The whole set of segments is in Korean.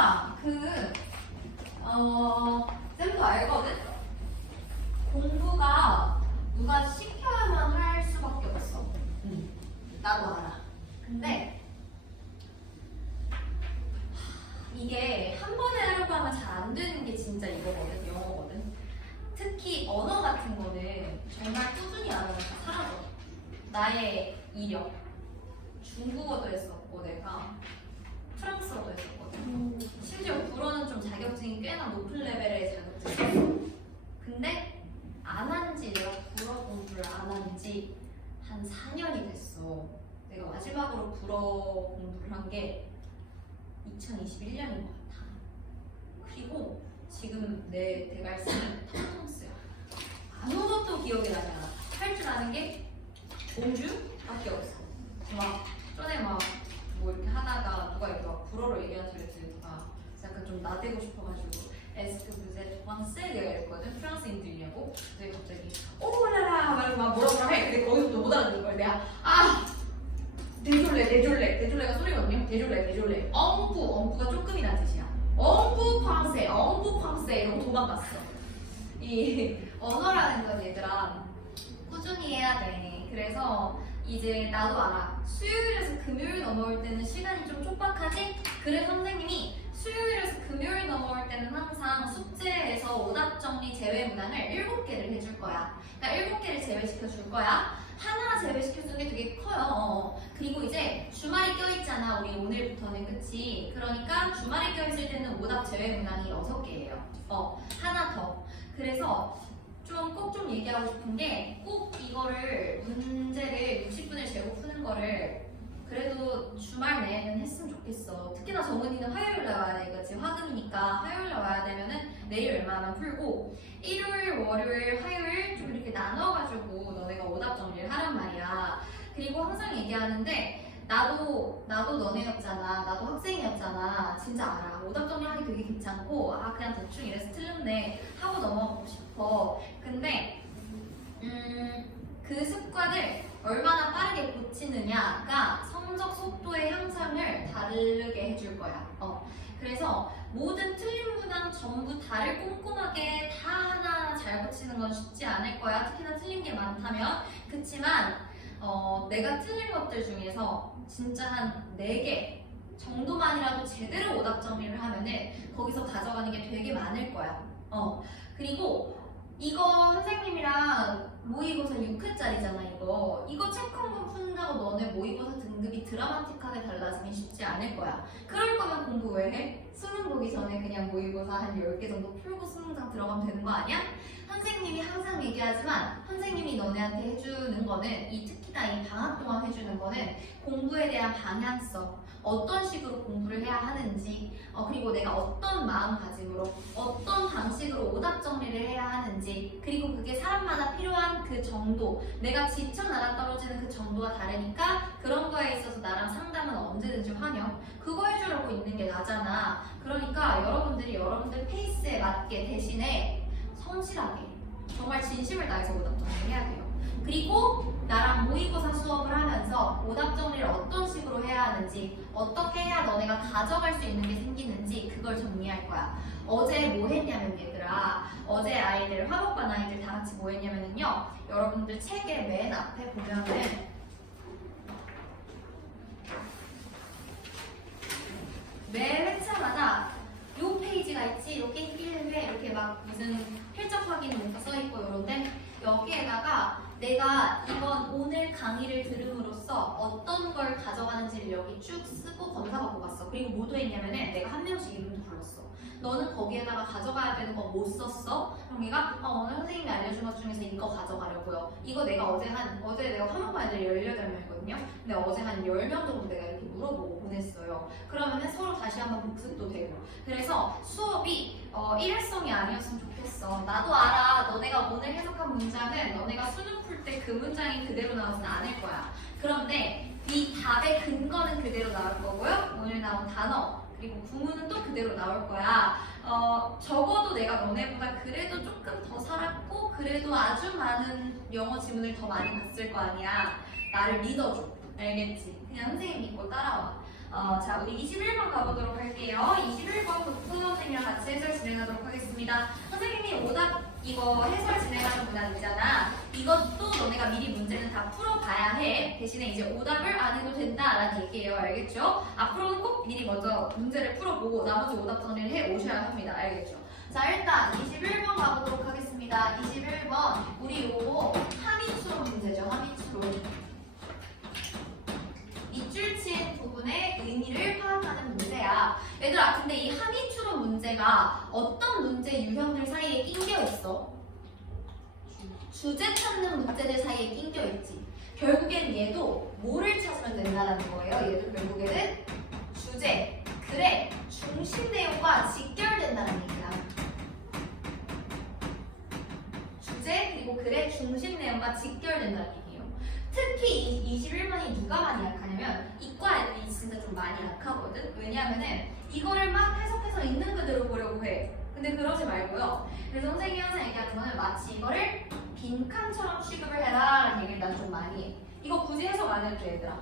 얘들아, 쌤도 알거든? 공부가 누가 시켜야만 할 수밖에 없어. 나도 알아. 근데 이게 한 번에 하려고 하면 잘 안 되는 게 진짜 이거거든, 영어거든. 특히 언어 같은 거는 정말 꾸준히 안 하면 다 사라져. 나의 이력. 중국어도 했었고, 내가 프랑스어도 했었거든. 심지어 불어는 좀 자격증이 꽤나 높은 레벨의 자격증이었어. 근데 안 한 지, 내가 불어 공부를 안 한 지 한 4년이 됐어. 내가 마지막으로 불어 공부를 한 게 2021년인 것 같아. 그리고 지금 내 대갈스는 텅텅스야. 아무것도 기억이 나지 않아. 할 줄 아는 게 봉주밖에 없어. 막 전에 막 뭐 이렇게 하다가 누가 이렇게 막 불어로 얘기하는 소리 들으니까 약간 좀 나대고 싶어가지고 에스크 부제 프랑스 내가 이랬거든. 프랑스인들이냐고. 근데 갑자기 오라라 막 뭐라 해. 근데 거기서 또 못 알아듣는 거야. 내가 대졸레가 소리거든요. 대졸레 엉부가 조금이란 뜻이야. 엉부 팡세 이러고 도망갔어. 이 언어라는 건 얘들아 꾸준히 해야 돼. 그래서 이제 나도 알아. 수요일에서 금요일 넘어올 때는 시간이 좀 촉박하지? 그래서 선생님이 수요일에서 금요일 넘어올 때는 항상 숙제에서 오답 정리 제외 문항을 7개를 해줄 거야. 그러니까 7개를 제외시켜 줄 거야. 하나 제외시켜주는 게 되게 커요. 그리고 이제 주말이 껴있잖아. 우리 오늘부터는. 그치? 그러니까 주말이 껴있을 때는 오답 제외 문항이 6개예요. 하나 더. 그래서 꼭 좀 얘기하고 싶은 게 꼭 이거를 문제를 60분을 재고 푸는 거를 그래도 주말 내에는 했으면 좋겠어. 특히나 정은이는 화요일날 와야 되겠지. 화금이니까 화요일날 와야 되면은 내일 얼마나 풀고 일요일, 월요일, 화요일 좀 이렇게 나눠가지고 너네가 오답 정리를 하란 말이야. 그리고 항상 얘기하는데 나도 너네였잖아. 나도 학생이었잖아. 진짜 알아. 오답 정리하기 되게 귀찮고 그냥 대충 이래서 틀렸네 하고 넘어가고 싶어. 근데 그 습관을 얼마나 빠르게 고치느냐가 성적 속도의 향상을 다르게 해줄 거야. 그래서 모든 틀린 문항 전부 다를 꼼꼼하게 다 하나 잘 고치는 건 쉽지 않을 거야. 특히나 틀린 게 많다면. 그치만 내가 틀린 것들 중에서 진짜 한 4개 정도만이라도 제대로 오답 정리를 하면은 거기서 가져가는 게 되게 많을 거야. 그리고 이거 선생님이랑 모의고사 6회짜리잖아. 이거 책 한 번 푼다고 너네 모의고사 등급이 드라마틱하게 달라지긴 쉽지 않을 거야. 그럴 거면 공부 왜 해? 수능 보기 전에 그냥 모의고사 한 10개 정도 풀고 수능장 들어가면 되는 거 아니야? 선생님이 항상 얘기하지만 선생님이 너네한테 해주는 거는 특히나 이 방학 동안 해주는 거는 공부에 대한 방향성, 어떤 식으로 공부를 해야 하는지, 그리고 내가 어떤 마음가짐으로 어떤 방식으로 오답 정리를 해야 하는지, 그리고 그게 사람마다 필요한 그 정도, 내가 지쳐 나가 떨어지는 그 정도가 다르니까 그런 거에 있어서 나랑 상담은 언제든지 환영. 그거 해주려고 있는 게 나잖아. 그러니까 여러분들 페이스에 맞게 대신에 성실하게 정말 진심을 다해서 오답 정리를 해야 돼요. 그리고 나랑 모의고사 수업을 하면서 오답 정리를 어떤 식으로 해야 하는지, 어떻게 해야 너네가 가져갈 수 있는 게 생기는지 그걸 정리할 거야. 어제 뭐 했냐면 얘들아, 어제 화목반 아이들 다 같이 뭐 했냐면요, 여러분들 책의 맨 앞에 보면은 매 회차마다 요 페이지가 있지, 여기 1회 이렇게 막 무슨 필적 확인 뭔가 써있고 이런데 여기에다가 내가 이번 오늘 강의를 들음으로써 어떤 걸 가져가는지를 여기 쭉 쓰고 검사받고 갔어. 그리고 뭐 했냐면은 내가 한 명씩 이름도 불렀어. 너는 거기에다가 가져가야 되는 거 못 썼어? 그럼 얘가 오늘 선생님이 알려준 것 중에서 이거 가져가려고요. 이거 내가 어제 내가 화목반 애들이 18명이거든요. 근데 어제 한 10명 정도 내가 이렇게 물어보고 보냈어요. 그러면은 서로 다시 한번 복습도 되고. 그래서 수업이 일회성이 아니었으면 좋겠어. 나도 알아. 너네가 오늘 해석한 문장은 너네가 수능 풀 때 그 문장이 그대로 나오진 않을 거야. 그런데 이 답의 근거는 그대로 나올 거고요. 오늘 나온 단어 그리고 구문은 또 그대로 나올 거야. 적어도 내가 너네보다 그래도 조금 더 살았고 그래도 아주 많은 영어 지문을 더 많이 봤을 거 아니야. 나를 믿어줘. 알겠지? 그냥 선생님 믿고 따라와. 자, 우리 21번 가보도록 할게요. 21번 같이 해설 진행하도록 하겠습니다. 선생님이 오답 이거 해설 진행하는 문항 있잖아. 이것도 너네가 미리 문제는 다 풀어봐야 해. 대신에 이제 오답을 안 해도 된다라는 얘기예요. 알겠죠? 앞으로는 꼭 미리 먼저 문제를 풀어보고 나머지 오답 정리를 해 오셔야 합니다. 알겠죠? 자, 일단 21번 가보도록 하겠습니다. 21번 우리 요거 함인수로 문제죠. 함인수로. 밑줄 친 부분의 의미를 파악하는 문제야. 얘들아, 근데 이 함인추론 문제가 어떤 문제 유형들 사이에 낑겨 있어? 주제 찾는 문제들 사이에 낑겨 있지. 결국엔 얘도 뭐를 찾으면 된다는 거예요. 얘도 결국에는 주제, 글의 중심 내용과 직결된다는 얘기야. 주제 그리고 글의 중심 내용과 직결된다는 얘기예요. 특히 21번이 누가 많이 약하냐면 이과 애들이 진짜 좀 많이 약하거든. 왜냐하면은 이거를 막 해석해서 있는 그대로 보려고 해. 근데 그러지 말고요. 그래서 선생님이 항상 얘기하는 거는 마치 이거를 빈칸처럼 취급을 해라라는 얘기를 난 좀 많이 해. 이거 굳이 해석 안 해도 돼, 얘들아.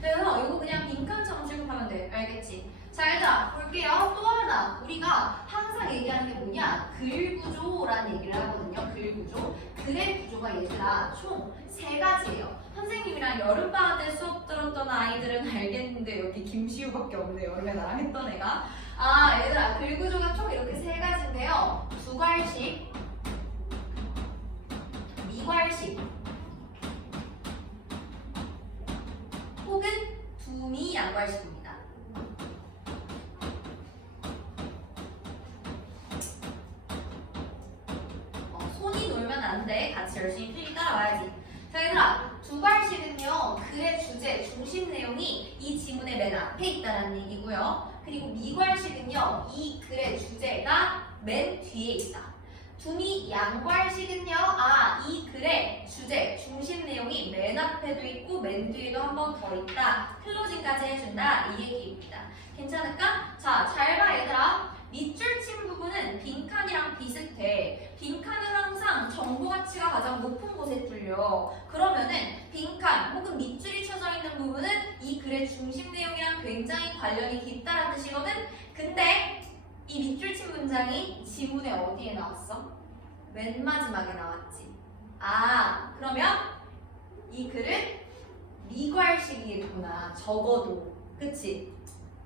그래서 이거 그냥 빈칸처럼 취급하면 돼. 알겠지? 자, 얘들아 볼게요. 또 하나 우리가 항상 얘기하는 게 뭐냐? 글 구조라는 얘기를 하거든요. 글 구조. 글의 구조가 얘들아 총 3가지예요. 선생님이랑 여름방학 때 수업 들었던 아이들은 알겠는데 여기 김시우밖에 없네요. 원래 나랑 했던 애가. 아, 얘들아 글 구조가 총 이렇게 3가지인데요. 두괄식, 미괄식, 혹은 두미 양괄식입니다. 손이 놀면 안 돼. 같이 열심히 풀이 따라와야지. 자, 얘들아, 두괄식은요, 글의 주제, 중심 내용이 이 지문의 맨 앞에 있다는 얘기고요. 그리고 미괄식은요, 이 글의 주제가 맨 뒤에 있다. 두미 양괄식은요, 이 글의 주제, 중심 내용이 맨 앞에도 있고 맨 뒤에도 한 번 더 있다. 클로징까지 해준다. 이 얘기입니다. 괜찮을까? 자, 잘 봐, 얘들아. 밑줄 친 부분은 빈칸이랑 비슷해. 빈칸은 항상 정보 가치가 가장 높은 곳에 뚫려. 그러면은 빈칸 혹은 밑줄이 쳐져 있는 부분은 이 글의 중심 내용이랑 굉장히 관련이 깊다는 뜻이거든. 근데 이 밑줄 친 문장이 지문에 어디에 나왔어? 맨 마지막에 나왔지. 그러면 이 글은 미괄식이겠구나. 적어도. 그치?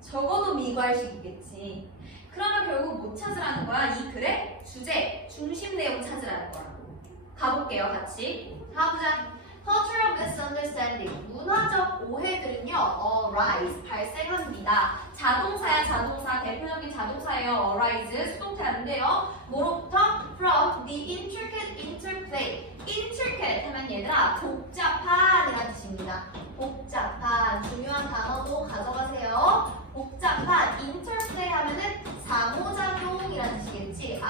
적어도 미괄식이겠지. 그러면 결국 뭐 찾으라는 거야? 이 글의 주제, 중심 내용 찾으라는 거라고. 가볼게요, 같이. 가보자. Cultural misunderstanding. 문화적 오해들은요, arise, 발생합니다. 자동사야, 자동사. 대표적인 자동사예요. arise, 수동태인데요. 뭐로부터? From the intricate interplay. intricate 하면 얘들아, 복잡한이라는 뜻입니다. 복잡한. 중요한 단어도 가져가세요. 복잡한 interplay 하면은 상호작용이라는 뜻이겠지.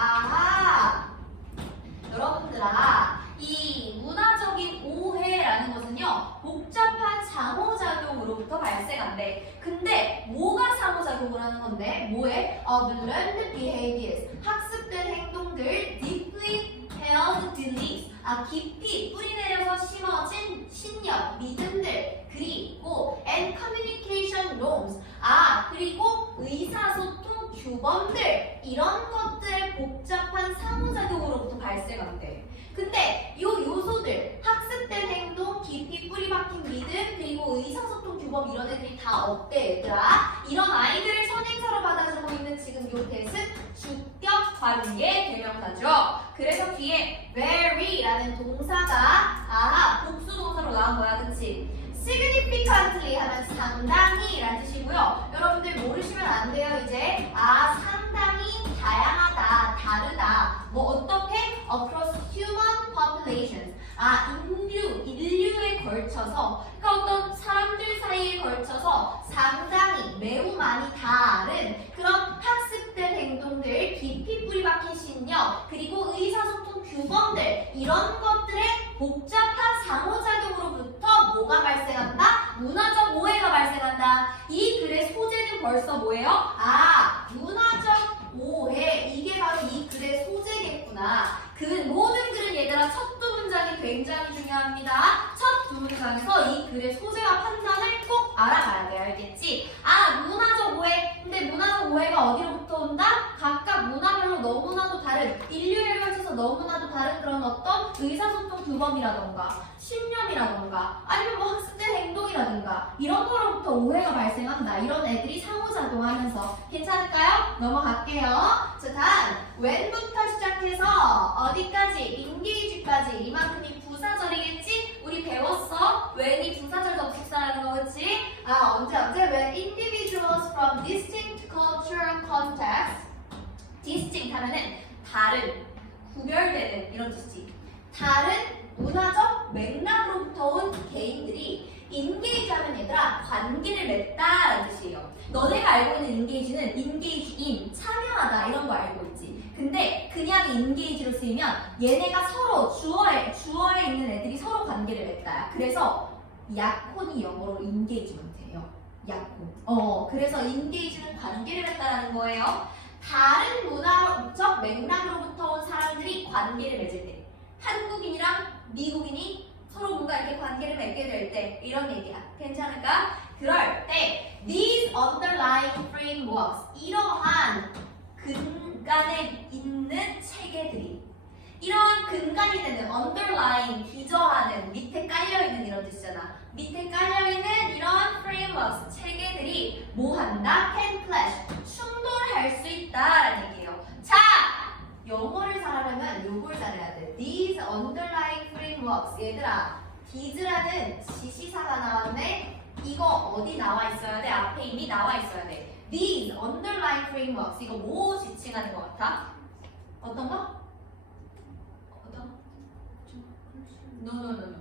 여러분들아, 이 문화적인 오해라는 것은요, 복잡한 상호작용으로부터 발생한대. 근데 뭐가 상호작용을 하는 건데? 뭐에? learned behaviors, 학습된 행동들, deeply held beliefs, 깊이 뿌리 내려서 심어진 신념, 믿음들, 그리고 and communication norms, 그리고 의사소통 규범들, 이런 것들의 복잡한 상호작용으로부터 발생한대. 근데 이 요소들, 학습된 행동, 깊이 뿌리 박힌 믿음, 그리고 의사소통 규범 이런 애들이 다 없대, 얘들아. 이런 아이들을 선행사로 받아주고 있는 지금 요 대은 주격 관계 대명사죠. 그래서 뒤에 very라는 동사가 복수 동사로 나온 거야, 그치? significantly 하면 상당히 라는 뜻이고요. 여러분들 모르시면 안 돼요, 이제. 상당히 다양하다, 다르다. 뭐 어떻게? across human populations. 인류에 걸쳐서, 그러니까 어떤 사람들 사이에 걸쳐서 상당히, 매우 많이 다른 그런 학습된 행동들, 깊이 뿌리 박힌 신념, 그리고 의사소통 규범들, 이런 것들의 복잡한 상호작용으로부터 뭐가 발생한다? 문화적 오해가 발생한다. 이 글의 소재는 벌써 뭐예요? 문화적 오해. 이게 바로 이 글의 소재겠구나. 그 모든 글은 얘들아 첫 두 문장이 굉장히 중요합니다. 첫 두 문장에서 이 글의 소재와 판단을 꼭 알아가야 돼. 알겠지? 문화적 오해. 근데 문화적 오해 오해가 어디로부터 온다? 각각 문화별로 너무나도 다른, 인류에 걸쳐서 너무나도 다른 그런 어떤 의사소통 규범이라던가 신념이라던가 아니면 뭐 학습된 행동이라던가 이런 거로부터 오해가 발생한다. 이런 애들이 상호작용하면서. 괜찮을까요? 넘어갈게요. 자, 다음 when부터 시작해서 어디까지? engage까지. 이만큼이 부사절이겠지? 우리 배웠어? when이 부사절 접속사라는 거, 그치? 언제? when individuals from distinct cultural contexts, distinct 하면은 다른, 구별되는 이런 뜻이지. 다른 문화적 맥락으로부터 온 개인들이 engage 하면 얘들아 관계를 맺다라는 뜻이에요. 너네가 알고 있는 engage는 engage in, 참여하다 이런 거 알고 있지. 근데 그냥 engage로 쓰이면 얘네가 서로 주어에 있는 애들이 서로 관계를 맺다. 그래서 약혼이 영어로 engagement예요. 약혼. 그래서 engage는 관계를 맺다라는 거예요. 다른 문화적 맥락으로부터 온 사람들이 관계를 맺을 때, 한국인이랑 미국인이 서로 뭔가 이렇게 관계를 맺게 될 때 이런 얘기야. 괜찮을까? 그럴 때 these underlying frameworks, 이러한 근간에 있는 체계들이, 이러한 근간이 되는 underlying, 기저하는, 밑에 깔려있는 이런 뜻이잖아. 밑에 깔려있는 이런 frameworks, 체계들이 뭐 한다? can clash, 충돌할 수 있다라는 얘기예요. 자! 영어를 잘하려면 요걸 잘해야 돼. These underlying frameworks. 얘들아, these라는 지시사가 나왔네. 이거 어디 나와 있어야 돼? 앞에 이미 나와 있어야 돼. These underlying frameworks. 이거 뭐 지칭하는 것 같아? 어떤 거? No.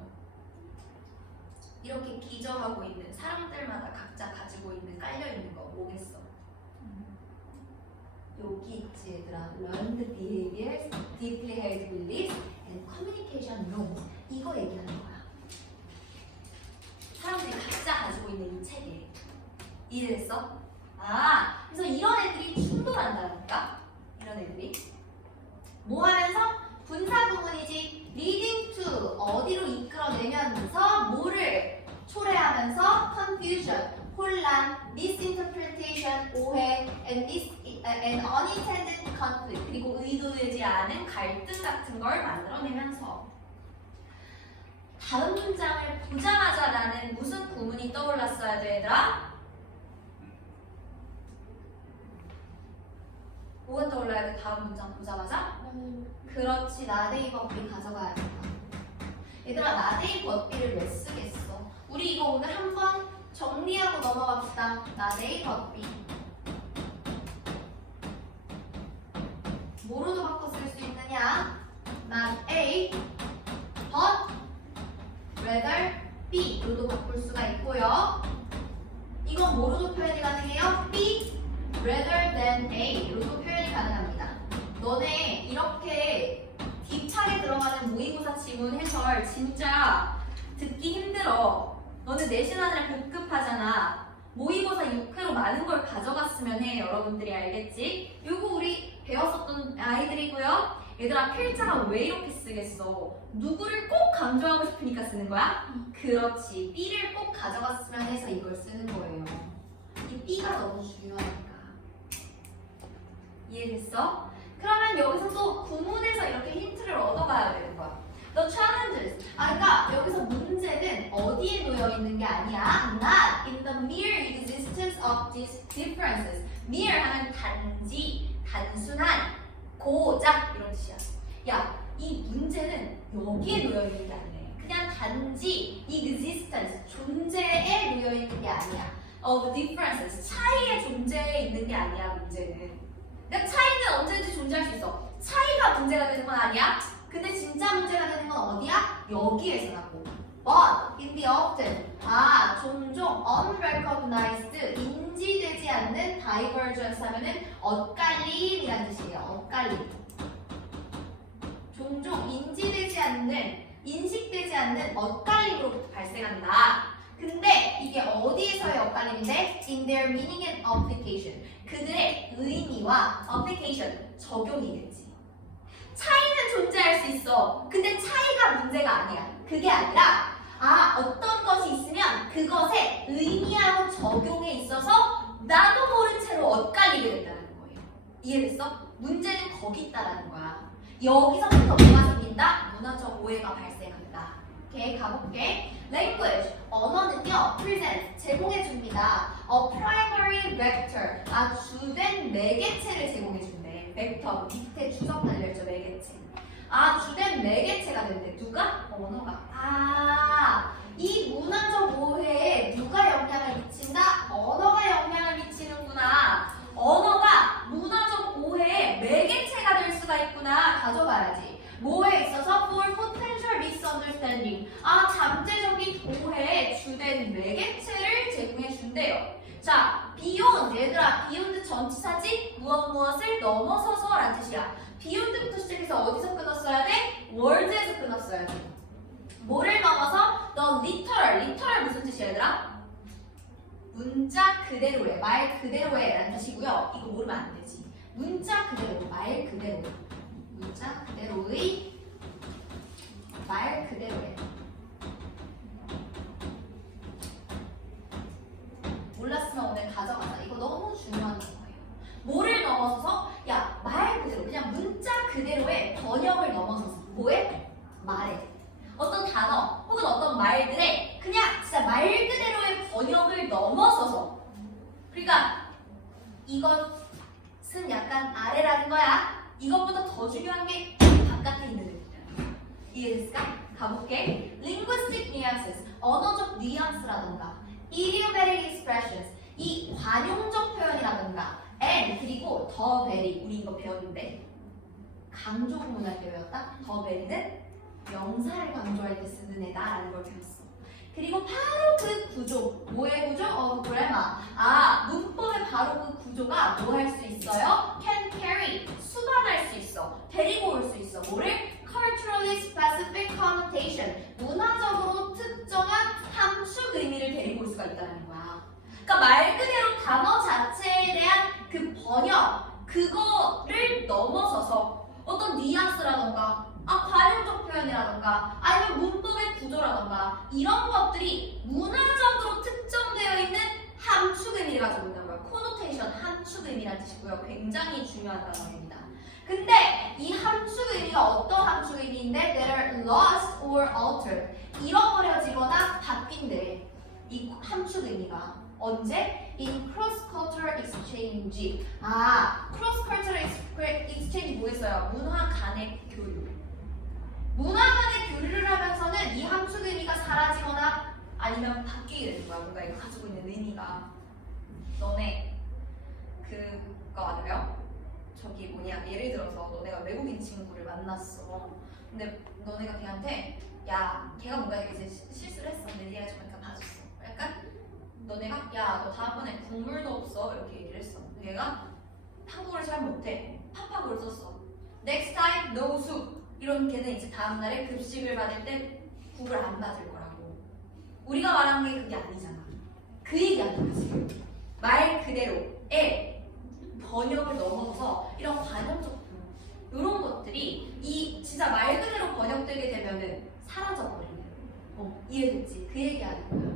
이렇게 기저하고 있는 사람들마다 각자 가지고 있는 깔려있는 거 뭐겠어? 여기 있지 얘들아. Learned behaviors, deeply held beliefs, and communication norms. 이거 얘기하는 거야. 사람들이 각자 가지고 있는 이 체계. 이해됐어? 그래서 이런 애들이 충돌한다니까? 이런 애들이. 뭐 하면서? 분사구문이지. leading to, 어디로 이끌어내면서 뭐를 초래하면서 confusion, 혼란, misinterpretation, 오해, and unintended conflict, 그리고 의도되지 않은 갈등 같은 걸 만들어내면서. 다음 문장을 보자마자 나는 무슨 구문이 떠올랐어야 돼, 얘들아? 뭐가 떠올라야 돼, 다음 문장 보자마자? 그렇지, 나데이 버비 가져가야 된다. 얘들아, 나데이 버비를 왜 쓰겠어? 우리 이거 오늘 한번 정리하고 넘어갑시다. 나데이 버비. 뭐로도 바꿔 쓸 수 있느냐? not A, but rather B로도 바꿀 수가 있고요. 이건 뭐로도 표현이 가능해요? B, rather than A로도 표현이 가능합니다. 너네 이렇게 딥차게 들어가는 모의고사 지문 해설 진짜 듣기 힘들어. 너네 내신하느라 급급하잖아. 모의고사 6회로 많은 걸 가져갔으면 해. 여러분들이 알겠지? 요거 우리 배웠었던 아이들이고요. 얘들아, 필자가 왜 이렇게 쓰겠어? 누구를 꼭 강조하고 싶으니까 쓰는 거야? 그렇지. B를 꼭 가져갔으면 해서 이걸 쓰는 거예요. 이 B가 너무 중요하니까. 이해됐어? 그러면 여기서 또 구문에서 이렇게 힌트를 얻어가야 되는 거야. The challenges. 그러니까 여기서 문제는 어디에 놓여 있는 게 아니야. Not in the mere existence of these differences. mere 하면 단지, 단순한, 고작 이런 뜻이야. 야, 이 문제는 여기에 놓여 있는 게 아니래. 그냥 단지 existence, 존재에 놓여 있는 게 아니야. Of differences, 차이의 존재에 있는 게 아니야, 문제는. 그러니까 차이는 언제든지 존재할 수 있어. 차이가 문제가 되는 건 아니야. 근데 진짜 문제가 되는 건 어디야? 여기에서라고. But in the often, 종종 unrecognized, 인지되지 않는 divergence 하면은 엇갈림이라는 뜻이에요. 엇갈림. 종종 인지되지 않는, 인식되지 않는 엇갈림으로부터 발생한다. 근데 이게 어디에서의 엇갈림인데? In their meaning and application. 그들의 의미와 application, 적용이겠지. 차이는 존재할 수 있어. 근데 차이가 문제가 아니야. 그게 아니라 어떤 것이 있으면 그것의 의미하고 적용에 있어서 나도 모른 채로 엇갈리게 된다는 거야. 이해됐어? 문제는 거기 있다라는 거야. 여기서부터 뭐가 생긴다? 문화적 오해가 발생한다. 오케이, 가볼게. Language, 언어는요, present, 제공해줍니다. A primary vector, 주된 매개체를 제공해준대. 벡터, 밑에 주석 달려있죠, 매개체. 주된 매개체가 된대. 누가? 언어가. 이 문화적 오해에 누가 영향을 미친다? 언어가 영향을 미치는구나. 언어가 문화적 오해의 매개체가 될 수가 있구나. 가져가야지. 뭐에 있어서? For potential misunderstanding. 잠재적인 오해의 주된 매개체를 제공해준대요. 자, beyond. 얘들아, beyond 전치사지? 무엇을 넘어서서 라는 뜻이야. beyond부터 시작해서 어디서 끊었어야 돼? word에서 끊었어야지. 뭐를 넘어서? The literal 무슨 뜻이야 얘들아? 문자 그대로의, 말 그대로의 라는 뜻이고요. 이거 모르면 안 되지. 문자 그대로, 말 그대로. 문자 그대로의, 말 그대로의. 몰랐으면 오늘 가져가자. 이거 너무 중요한 거예요. 뭐를 넘어서서? 야, 말 그대로, 그냥 문자 그대로의 번역을 넘어서서. 뭐에? 말에. 어떤 단어 혹은 어떤 말들의 그냥 진짜 말 그대로의 번역을 넘어서서, 그러니까 이것은 약간 아래라는 거야. 이것보다 더 중요한 게 바깥에 있는 애들이야. 이해됐을까? 가볼게. Linguistic nuances, 언어적 뉘앙스라던가 idiomatic expressions, 이 관용적 표현이라던가 and, 그리고 더 very, 우리 이거 배웠는데 강조구문할 때 배웠다? 더 very는 명사를 강조할 때 쓰는 애다라는 걸 배웠어. 그리고 바로 그 구조, 뭐의 구조? 그래마. 문법의 바로 그 구조가 뭐 할 수 있어요? Can carry, 수반할 수 있어. 데리고 올 수 있어. 뭐를? Culturally specific connotation, 문화적으로 특정한 함축 의미를 데리고 올 수가 있다는 거야. 그러니까 말 그대로 단어 자체에 대한 그 번역, 그거를 넘어서서 어떤 뉘앙스라던가 관용적 표현이라던가 아니면 문법의 구조라던가 이런 것들이 문화적으로 특정되어 있는 함축 의미를 가지고 있다는 거예요. connotation, 함축 의미라는 뜻이고요. 굉장히 중요한 단어입니다. 근데 이 함축 의미가 어떤 함축 의미인데 that are lost or altered, 잃어버려지거나 바뀐대. 이 함축 의미가 언제? In cross-cultural exchange. cross-cultural exchange 뭐겠어요? 문화 간의 교류. 문화 간의 교류를 하면서는 이 함축 의미가 사라지거나 아니면 바뀌게 되는 거야. 뭔가 이거 가지고 있는 의미가. 너네 그거 알아요? 저기 뭐냐, 예를 들어서 너네가 외국인 친구를 만났어. 근데 너네가 걔한테 야, 걔가 뭔가 이렇게 실수를 했어. 근데 얘가 좀 약간 봐줬어. 약간 너네가 야, 너 다음번에 국물도 없어 이렇게 얘기를 했어. 근데 얘가 한국어를 잘 못해. 팝팝을 썼어. Next time no soup. 이런 걔는 이제 다음날에 급식을 받을 때 국을 안 받을 거라고. 우리가 말한 게 그게 아니잖아. 그 얘기하는 거지. 말 그대로의 번역을 넘어서 이런 관용적 표현, 이런 것들이 이 진짜 말 그대로 번역되게 되면은 사라져버리는. 이해됐지? 그 얘기하는 거야.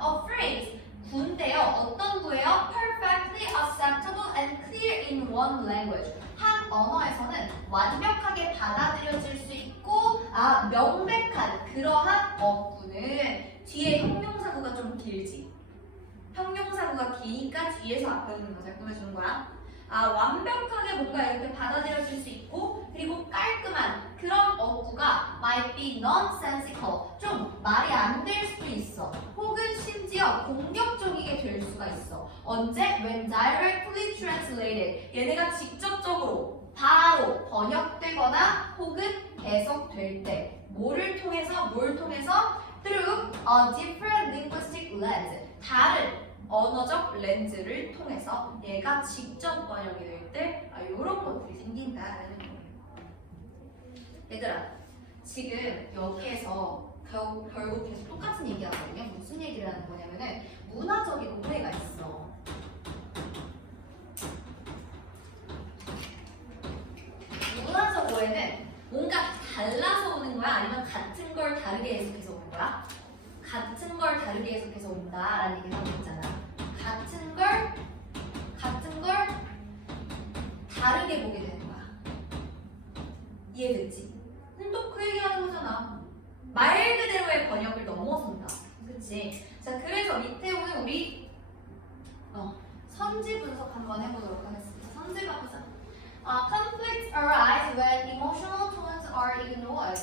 A phrase, 구인데요. 어떤 구예요? Perfectly acceptable and clear in one language. 한 언어에서는 완벽하게 받아들여질 수 있고 명백한 그러한 어구는 뒤에 형용사구가 좀 길지. 형용사구가 기니까 뒤에서 앞에 오는 것을 꾸며주는 거야. 완벽하게 뭔가 이렇게 받아들여질 수 있고 그리고 깔끔한 그런 어구가 might be nonsensical, 좀 말이 안 될 수도 있어. 혹은 심지어 공격적이게 될 수가 있어. 언제? When directly translated, 얘네가 직접적으로 바로 번역되거나 혹은 해석될 때 뭐를 통해서? 뭘 통해서? Through a different linguistic lens, 다른 언어적 렌즈를 통해서 얘가 직접 번역이 될 때 이런 것들이 생긴다라는 거예요. 얘들아, 지금 여기에서 결국 계속 똑같은 얘기하거든요. 무슨 얘기를 하는 거냐면은 문화적인 오해가 있어. 문화적 오해는 뭔가 달라서 오는 거야? 아니면 같은 걸 다르게 해석해서 오는 거야? 같은 걸 다르게 해석해서 온다라는 얘기를 하고 있잖아. 같은 걸 다르게 보게 되는 거야. 이해됐지? 또 그 얘기하는 거잖아. 말 그대로의 번역을 넘어선다. 그치? 자, 그래서 밑에 오는 우리 선지 분석 한번 해보도록 하겠습니다. 선지가 보자. Conflicts arise when emotional tones are ignored.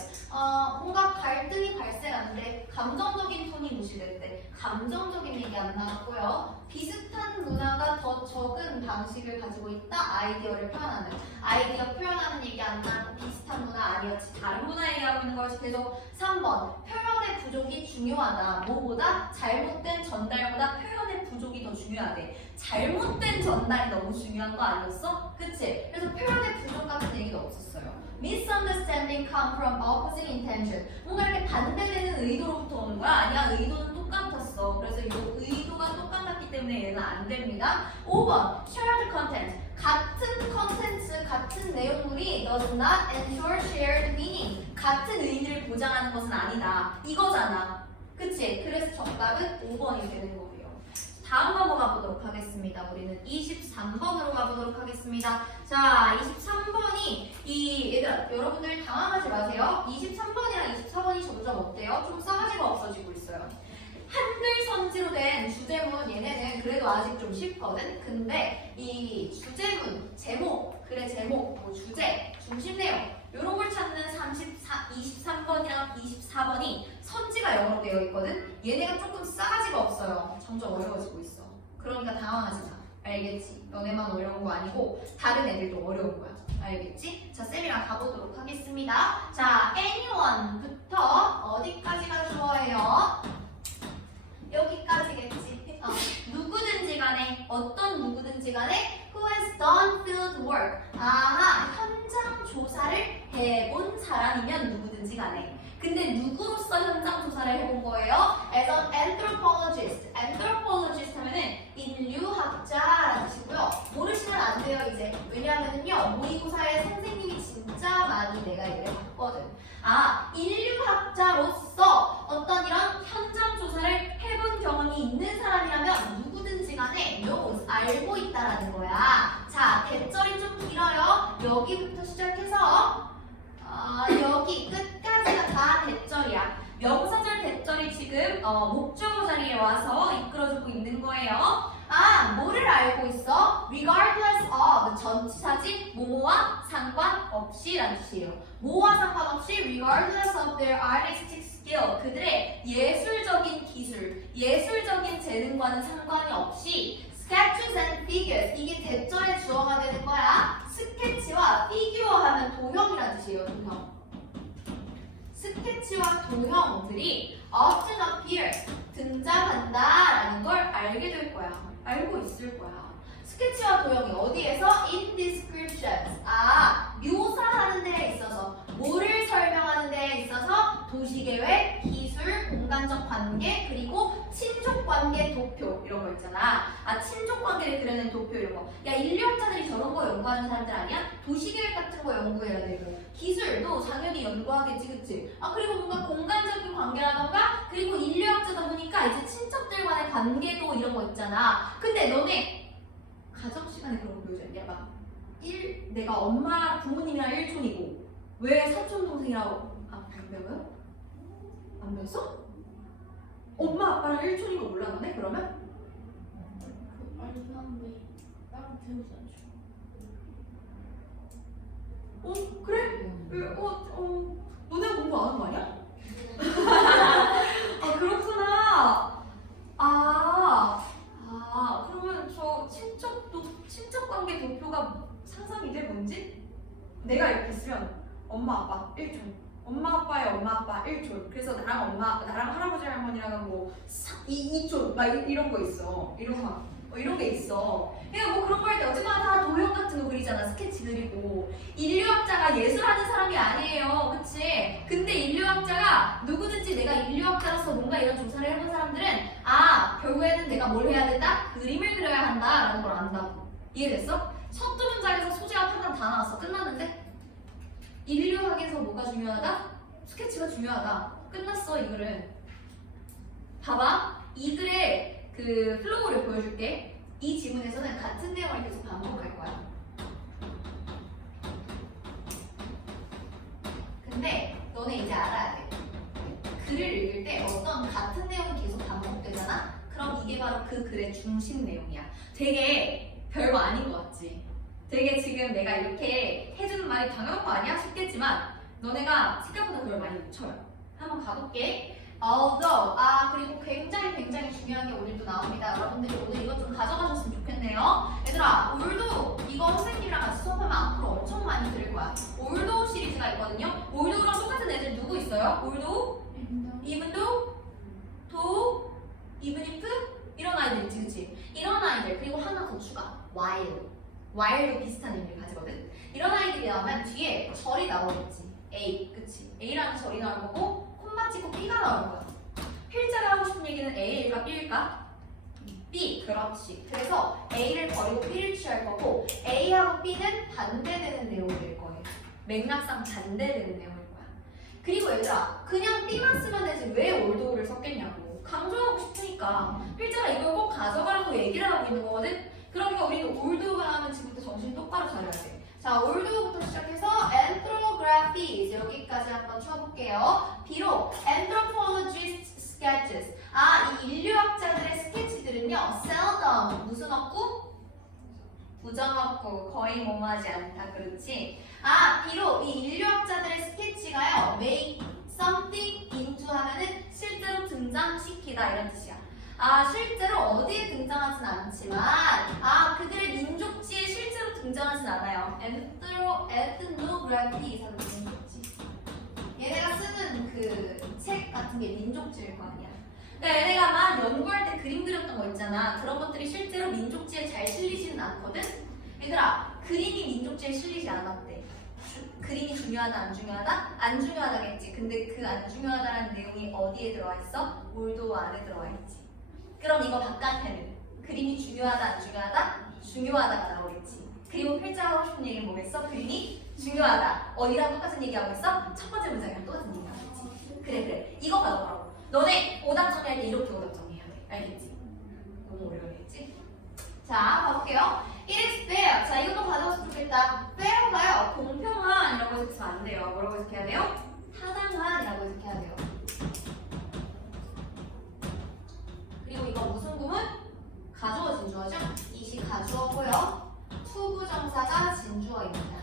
뭔가 갈등이 발생하는데 감정적인 톤이 무시될 때 감정적인 얘기 안 나왔고요. 비슷한 문화가 더 적은 방식을 가지고 있다. 아이디어를 표현하는. 아이디어 표현하는 얘기 안 나왔고 비슷한 문화 아니었지. 다른 문화 얘기하고 있는 것이 계속 3번. 표현의 부족이 중요하다. 뭐보다? 잘못된 전달보다 표현의 부족이 더 중요하대. 잘못된 전달이 너무 중요한 거 아니었어? 그치? 그래서 표현의 부족 같은 얘기도 없었어요. Misunderstanding come from opposite intention. 뭔가 이렇게 반대되는 의도로부터 오는 거야? 아니야, 의도는 똑같았어. 그래서 이 의도가 똑같았기 때문에 얘는 안 됩니다. 5번, shared content. 같은 컨텐츠, 같은 내용물이 does not ensure shared meaning. 같은 의미를 보장하는 것은 아니다. 이거잖아. 그치? 그래서 정답은 5번이 되는 거고요. 다음 넘어가 보도록 하겠습니다. 우리는 23번으로 가보도록 하겠습니다. 자, 23번이 얘들아, 여러분들 당황하지 마세요. 23번이랑 24번이 점점 어때요? 좀 싸가지가 없어지고 있어요. 한글 선지로 된 주제문 얘네는 그래도 아직 좀 쉽거든. 근데 이 주제문, 제목, 글의 제목, 뭐 주제, 중심 내용 이런 걸 찾는 23번이랑 24번이 선지가 영어로 되어 있거든. 얘네가 조금 싸가지가 없어요. 점점 어려워지고 있어. 그러니까 당황하지 마. 알겠지? 너네만 어려운 거 아니고 다른 애들도 어려운 거야. 알겠지? 자, 쌤이랑 가보도록 하겠습니다. 자, anyone부터 어디까지가 좋아해요? 여기까지겠지. 누구든지 간에, 어떤 누구든지 간에 who has done field work. 아하, 현장 조사를 해본 사람이면 누구든지 간에. 근데 누구로서 현장 조사를 해본 거예요? As an anthropologist. anthropologist 하면은 인류학자라는 뜻이고요. 모르시면 안 돼요, 이제. 왜냐하면요, 모의고사에 선생님이 진짜 많이 내가 얘기를 봤거든. 인류학자로서 어떤 이런 현장 조사를 해본 경험이 있는 사람이라면 누구든지 간에 knows, 알고 있다라는 거야. 자, 대절이 좀 길어요. 여기부터 시작해서 여기 끝까지가 다 대절이야. 명사절 대절이 지금 목적어 자리에 와서 이끌어주고 있는 거예요. 뭐를 알고 있어? regardless of 전치사지 뭐뭐와 상관없이 라는 뜻이에요. 뭐와 상관없이 regardless of their artistic skill 그들의 예술적인 기술, 예술적인 재능과는 상관이 없이 sketches and figures 이게 대절의 주어가 되는 거야. 스케치와 피규어 하면 도형이라는 뜻이에요. 도형. 스케치와 도형들이 often appear 등장한다라는 걸 알게 될 거야. 알고 있을 거야. 스케치와 도형이 어디에서? in descriptions. 묘사하는 데에 있어서 뭐를 설명하는 데에 있어서 도시계획, 기술, 공간적 관계, 그리고 친족관계 도표 이런 거 있잖아. 친족관계를 그려낸 도표 이런 거. 야, 인류학자들이 저런 거 연구하는 사람들 아니야? 도시계획 같은 거 연구해야 되고 기술도 당연히 연구하겠지, 그치? 그리고 뭔가 공간적인 관계라던가 그리고 인류학자다 보니까 이제 친척들 간의 관계도 이런 거 있잖아. 근데 너네 가정 시간에 그런 거 배우잖냐? 내가 엄마 부모님이랑 일촌이고 왜 사촌 동생이라고 안 배워요? 안 배웠어? 엄마 아빠랑 일촌인 거 몰라 너네 그러면? 알긴 한데 따로 배우지 않죠. 그래? 너네가 공부 안 하는 거 아니야? 그렇구나. 그러면 저 친척 관계 도표가 상상이 돼 뭔지? 내가 이렇게 쓰면 엄마 아빠 일촌, 엄마 아빠의 엄마 아빠 일촌. 그래서 나랑 할아버지 할머니랑 뭐 이촌 막 이런 거 있어. 이런 게 있어. 그러니까 뭐 그런 거 할 때 어쨌거나 다 도형 같은 거 그리잖아. 스케치 그리고. 인류학자가 예술하는 사람이 아니에요. 그치? 근데 인류학자가 누구든지 내가 인류학자로서 뭔가 이런 조사를 해본 사람들은 결국에는 내가 뭘 해야 된다? 그림을 그려야 한다라는 걸 안다고. 이해됐어? 첫 두 문장에서 소재와 판단 다 나왔어. 끝났는데? 인류학에서 뭐가 중요하다? 스케치가 중요하다. 끝났어 이 글은. 봐봐. 이 글의 그 플로우를 보여줄게. 이 지문에서는 같은 내용을 계속 반복할 거야. 근데 너네 이제 알아야 돼. 글을 읽을 때 어떤 같은 내용이 계속 반복되잖아? 그럼 이게 바로 그 글의 중심 내용이야. 되게 별거 아닌 것 같지? 되게 지금 내가 이렇게 해주는 말이 당연한 거 아니야? 싶겠지만 너네가 생각보다 그걸 많이 놓쳐요. 한번 가볼게. although, 그리고 굉장히 중요한 게 오늘도 나옵니다. 여러분들이 오늘 이것 좀 가져가셨으면 좋겠네요. 얘들아, 올도 이거 선생님이랑 같이 수업하면 앞으로 엄청 많이 들을 거야. 올도 시리즈가 있거든요. 올도랑 똑같은 애들 누구 있어요? 올도, even though, though, even if 이런 아이들 있지, 그치? 이런 아이들, 그리고 하나 더 추가, while도 비슷한 의미를 가지거든. 이런 아이들이 나오면 뒤에 절이 나오겠지. A, 그치? A라는 절이 나올 거고 콤마 찍고 B가 나올 거야. 필자가 하고 싶은 얘기는 A일까 B일까? B, 그렇지. 그래서 A를 버리고 B를 취할 거고 A하고 B는 반대되는 내용일 거예요. 맥락상 반대되는 내용일 거야. 그리고 얘들아, 그냥 B만 쓰면 되지 왜 올도를 썼겠냐고. 강조하고 싶으니까 필자가 이걸 꼭 가져가라고 얘기를 하고 있는 거거든. 그러니까 우리는 올도가 나오면 지금부터 정신 똑바로 차려야 돼. 자, 올도부터 시작해서 anthropographies 여기까지 한번 쳐볼게요. 비록 anthropologist sketches 이 인류학자들의 스케치들은요 seldom 무슨 없고? 부정 없고 거의 뭐뭐하지 않다. 그렇지? 비록 이 인류학자들의 스케치가요 make something into 하면은 실제로 등장시키다 이런 뜻이야. 실제로 어디에 등장하진 않지만 그들의 민족지에 실제로 등장하진 않아요. ethnography 사는 민족지. 얘네가 쓰는 그 책 같은 게 민족지일 거 아니야. 그러니까 얘네가 막 연구할 때 그림 그렸던 거 있잖아. 그런 것들이 실제로 민족지에 잘 실리지는 않거든. 얘들아, 그림이 민족지에 실리지 않았대. 그림이 중요하다 안 중요하다? 안 중요하다겠지. 근데 그 안 중요하다라는 내용이 어디에 들어와 있어? 올도 안에 들어와 있지. 그럼 이거 바깥에는 그림이 중요하다 안 중요하다? 중요하다가 나오겠지. 그리고 필자가 하고 싶은 얘기는 뭐겠어? 그림이 중요하다. 어디랑 똑같은 얘기하고 있어? 첫 번째 문장이랑 똑같은 얘기하고 있지. 그래. 이거 가져가라고. 너네 오답 정리할 때 이렇게 오답 정리해야 돼. 알겠지? 너무 오래 걸리겠지? 자, 가볼게요. It is fair. 자, 이것도 가져갔으면 좋겠다. fair가요. 공평한이라고 해석하면 안 돼요. 뭐라고 해석해야 돼요? 타당한이라고 해석해야 돼요. 그리고 이거 무슨 구문? 가주어 진주어죠? 이시 가주어고요. 투부정사가 진주어입니다.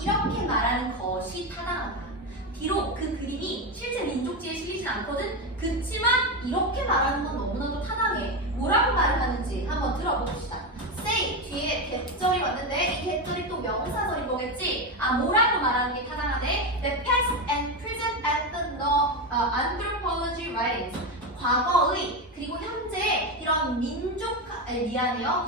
이렇게 말하는 것이 타당하다. 비록 그 그림이 실제 민족지에 실리진 않거든? 그치만 이렇게 말하는 건 너무나도 타당해. 뭐라고 말을 하는지 한번 들어봅시다. say 뒤에 대절이 왔는데 이 대절이 또 명사절인 거겠지? 뭐라고 말하는 게 타당하대? The past and present anthropology writings 과거의 그리고 현재 이런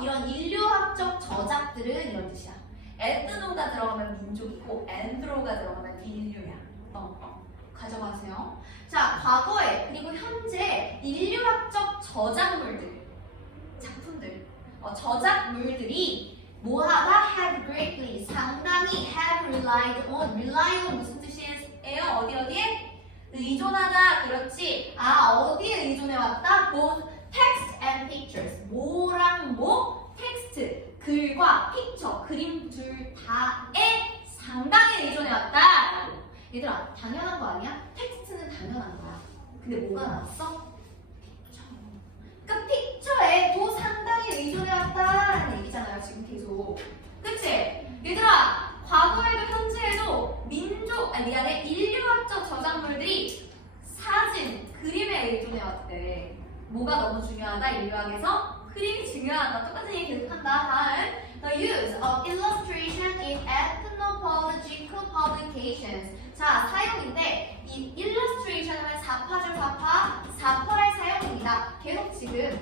이런 인류학적 저작들은 이런 뜻이야. 에트노가 들어가면 민족이고 엔드로가 들어가면 인류야. 가져가세요. 자, 과거에 그리고 현재 인류학적 저작물들, 작품들, 저작물들이 뭐하다? have greatly, 상당히 have relied on 무슨 뜻이에요? 어디에? 의존하다. 그렇지. 어디에 의존해왔다? both text and pictures. 뭐랑 뭐? 텍스트, 글과 픽처, 그림 둘 다에 상당히 의존해왔다. 얘들아, 당연한 거 아니야? 텍스트는 당연한 거야. 근데 뭐가 나왔어? 픽처. 그러니까 픽처에도 상당히 의존해왔다라는 얘기잖아요. 지금 계속. 그치? 얘들아, 과거에도 현재에도 인류학적 저작물들이 사진, 그림에 의존해왔대. 뭐가 너무 중요하다? 인류학에서? 그림이 중요하다. 똑같은 얘기 계속한다. 다음, the use of illustration in ethnological publications. 자, 사용인데 이 illustration은 4파죠. 4파의 사용입니다. 계속 지금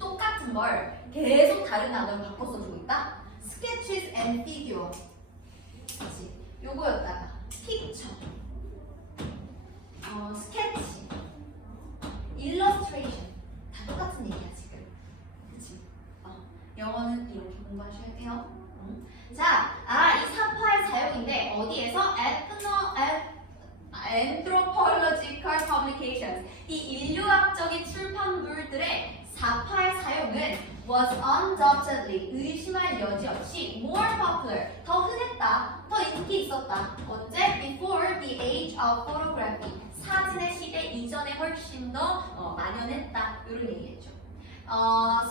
똑같은 걸 계속 다른 단어로 바꿔 써주고 있다. sketches and figure. 그치? 요거였다가 picture, sketch, illustration 다 똑같은 얘기야 지금. 그치? 영어는 이렇게 공부하셔야 돼요. 자, 이 3파의 사용인데 어디에서? anthropological publications. 이 인류학적인 출판물들의 4파의 사용은 was undoubtedly 의심할 여지 없이 more popular 더 흔했다, 더 인기 있었다. 언제? Before the age of photography. 사진의 시대 이전에 훨씬 더 만연했다. 이런 얘기했죠.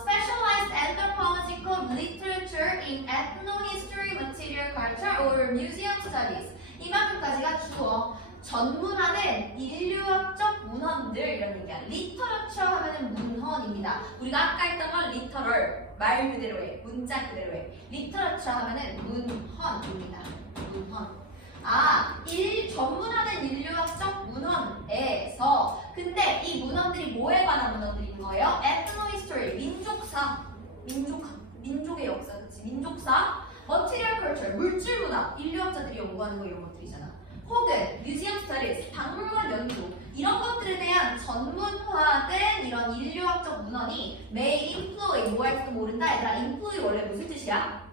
Specialized anthropological literature in ethnohistory, material culture, or museum studies. 이만큼까지가 주어. 전문화된 인류학적 문헌들 이런 얘기야. 리터러처 하면은 문헌입니다. 우리가 아까 했던 건 리터럴 말 그대로의 문자 그대로의 리터러처 하면은 문헌입니다. 문헌. 전문화된 인류학적 문헌에서 근데 이 문헌들이 뭐에 관한 문헌들인 거예요? ethnohistory 민족사, 민족의 역사, 그치? 민족사, material culture 물질 문화, 인류학자들이 연구하는 거 이런 것들이잖아. 혹은 museum studies 박물관 연구 이런 것들에 대한 전문화된 이런 인류학적 문헌이 may employ 뭐 할지도 모른다. 얘들아 employ 원래 무슨 뜻이야?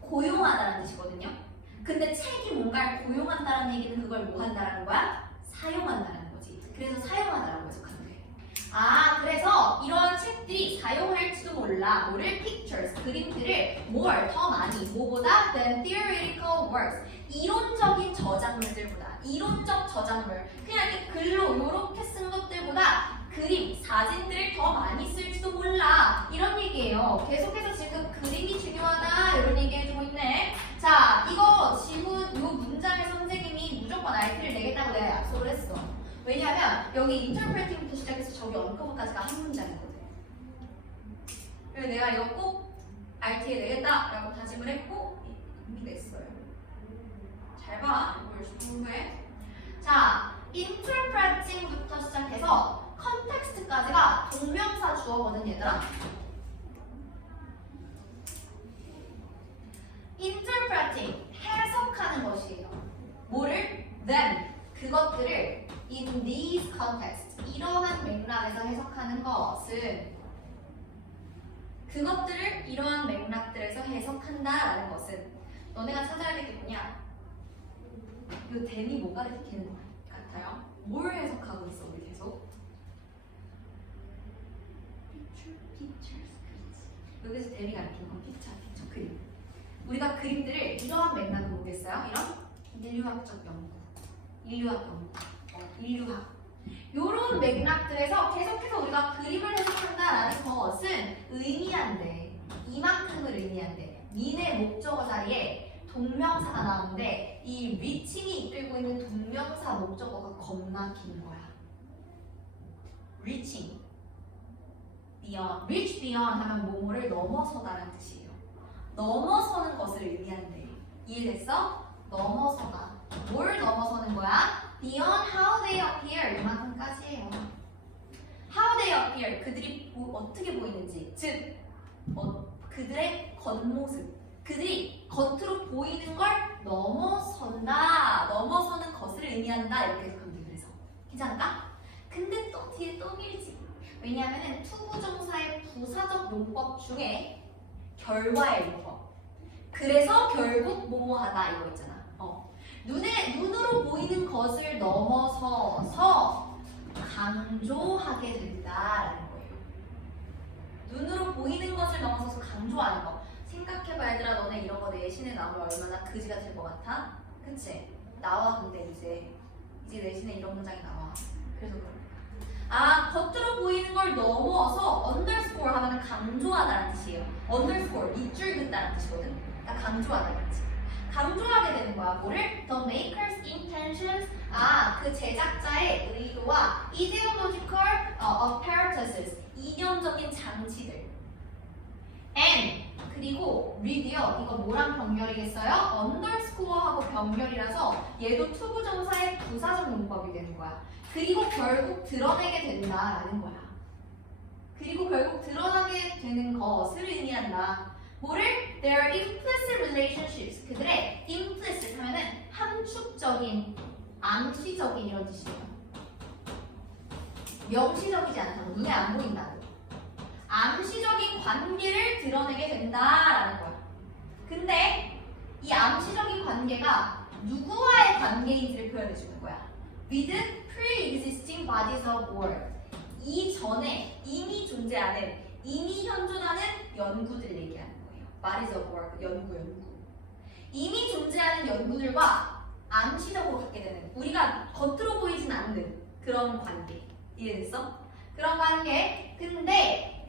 고용하다는 뜻이거든요. 근데 책이 뭔가를 고용한다는 얘기는 그걸 뭐 한다는 거야? 사용한다는 거지. 그래서 사용하다라고 해석하는 거예요. 그래서 이런 책들이 사용할지도 몰라. 뭐를? pictures, 그림들을 more, 더 많이. 뭐보다? than theoretical works. 이론적인 저작물들보다. 이론적 저작물. 그냥 이렇게 글로 이렇게 쓴 것들보다 그림, 사진들을 더 많이 쓸지도 몰라. 이런 얘기예요. 계속해서 지금 그림이 중요하다. 이런 얘기 해주고 있네. 자, 이거 지문, 이 문장을 선생님이 무조건 RT를 내겠다고 내가 약속을 했어. 왜냐면 여기 interpreting부터 시작해서 저기 언커버까지가 한 문장이거든. 그래서 내가 이거 꼭 RT에 내겠다라고 다짐을 했고 이미 냈어요. 잘 봐. 이거 열심히 공부해. 자, interpreting부터 시작해서 컨텍스트까지가 동명사 주어거든 얘들아. interpreting 해석하는 것이에요. 뭐를? them 그것들을 in these contexts 이러한 맥락에서 해석하는 것은 그것들을 이러한 맥락들에서 해석한다라는 것은 너네가 찾아야 될 게 뭐냐? 이 댐이 뭐 가르치는 것 같아요? 뭘 해석하고 있어 우리 계속? pictures. 여기서 댐이 가르치는 건 피처 그림. 우리가 그림들을 이러한 맥락으로 보겠어요? 이런 인류학적 연구, 인류학 요런 맥락들에서 계속해서 우리가 그림을 해석한다라는 것은 의미한데 이만큼을 의미한데 미래 목적어 자리에 동명사가 나오는데 이 reaching이 이끌고 있는 동명사 목적어가 겁나 긴 거야. reaching, beyond, reach beyond 하면 뭐뭐를 넘어서다라는 뜻이에요. 넘어서는 것을 의미한대. 이해됐어? 넘어서다. 뭘 넘어서는 거야? Beyond how they appear 이만큼까지예요. How they appear 그들이 어떻게 보이는지 즉 그들의 겉모습 그들이 겉으로 보이는 걸 넘어선다 넘어서는 것을 의미한다 이렇게 해석하면 돼. 그래서 괜찮을까? 근데 또 뒤에 또 밀지. 왜냐하면 투부정사의 부사적 용법 중에 결과의 용법. 그래서 결국 뭐뭐하다 이거 있잖아. 눈으로 보이는 것을 넘어서서 강조하게 된다라는 거예요. 눈으로 보이는 것을 넘어서서 강조하는 거. 생각해봐 얘들아. 너네 이런 거 내신에 나오면 얼마나 그지 같을 것 같아? 그치? 나와. 근데 이제 내신에 이런 문장이 나와. 그래서 그래. 겉으로 보이는 걸 넘어서 underscore 하면 강조하다는 뜻이에요. underscore 밑줄 긋다는 뜻이거든. 그러니까 강조하다는 뜻. 강조하게 되는 거야. 뭐를? The maker's intentions. 그 제작자의 의도와 ideological apparatuses. 이념적인 장치들. and 그리고 read요. 이거 뭐랑 병렬이겠어요? underscore하고 병렬이라서 얘도 투부정사의 부사적 용법이 되는 거야. 그리고 결국 드러내게 된다라는 거야. 그리고 결국 드러나게 되는 것을 의미한다. 뭐를? Their implicit relationships. 그들의 implicit 하면은 함축적인, 암시적인 이런 뜻이에요. 명시적이지 않다. 눈에 안 보인다. 암시적인 관계를 드러내게 된다라는 거야. 근데 이 암시적인 관계가 누구와의 관계인지를 표현해 주는 거야. With pre-existing bodies of work. 이전에 이미 존재하는, 이미 현존하는 연구들 얘기하는 거예요. Bodies of work, 연구. 이미 존재하는 연구들과 암시적으로 갖게 되는 우리가 겉으로 보이진 않는 그런 관계. 이해됐어? 그런 관계. 근데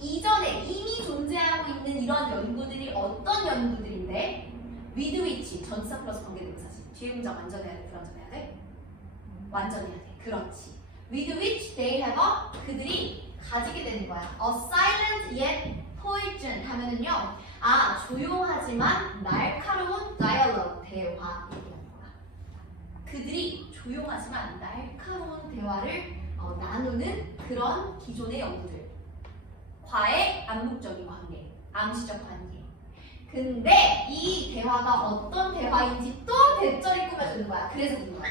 이전에 이미 존재하고 있는 이런 연구들이 어떤 연구들인데 with which 전치사 플러스 관계대명사지. 뒤에 문장 완전해야 돼? 불완전해야 돼? 완전해야 돼. 그렇지. with which they have a 그들이 가지게 되는 거야. a silent yet poison 하면은요. 아, 조용하지만 날카로운 dialogue 대화 얘기하는 거야. 그들이 조용하지만 날카로운 대화를 나누는 그런 기존의 연구들. 과의 암묵적인 관계, 암시적 관계. 근데 이 대화가 어떤 대화인지 또 대절이 꾸며주는 거야. 그래서 묻는 거야.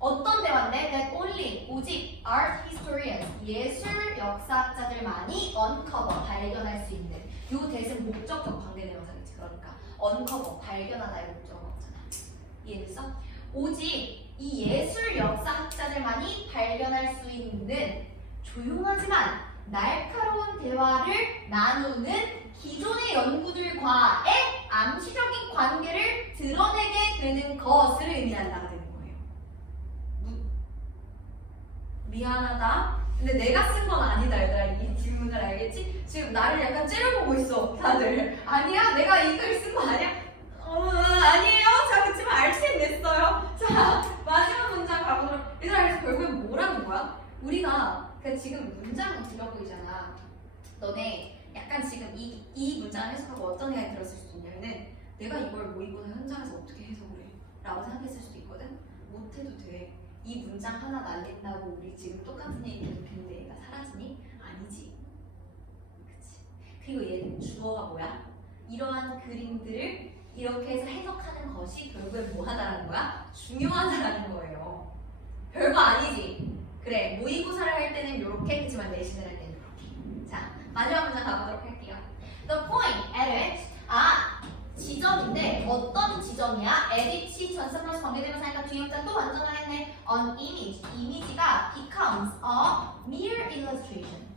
어떤 대화인데? That only 오직 art historians 예술 역사학자들만이 uncover 발견할 수 있는 요 대신 목적격 관계대명사겠지. 그러니까 uncover 발견하다의 목적어잖아. 이해됐어? 오직 이 예술 역사학자들만이 발견할 수 있는 조용하지만 날카로운 대화를 나누는 기존의 연구들과의 암시적인 관계를 드러내게 되는 것을 의미한다가 되는 거예요. 미안하다. 근데 내가 쓴 건 아니다, 얘들아. 이 질문을 알겠지? 지금 나를 약간 째려보고 있어, 다들. 아니야? 내가 이 글 쓴 거 아니야? 아니에요. 자, 그치만 알지 냈어요. 자, 마지막 문장 가보도록. 얘들아, 그래서 결국엔 뭐라는 거야? 우리가 지금 문장을 들어보이잖아. 너네 약간 지금 이 문장을 해석하고 어떤 생각이 들었을 수도 있냐면은 내가 이걸 모의고사 현장에서 어떻게 해석을 해? 라고 생각했을 수도 있거든? 못해도 돼. 이 문장 하나 날린다고 우리 지금 똑같은 얘기 계속했는데 얘가 사라지니? 아니지. 그치? 그리고 얘는 주어가 뭐야? 이러한 그림들을 이렇게 해서 해석하는 것이 결국엔 뭐 하다라는 거야? 중요하다라는 거예요. 별거 아니지? 그래, 모의고사를 할 때는 이렇게, 그치만 내신을 할 때는 이렇게. 자, 마지막 문장 가보도록 할게요. The point at which, 지점인데 어떤 지점이야? at which 전사 플러스 관계대명사니까 뒤에 문장 또 완전하겠네. An image, 이미지가 becomes a mere illustration.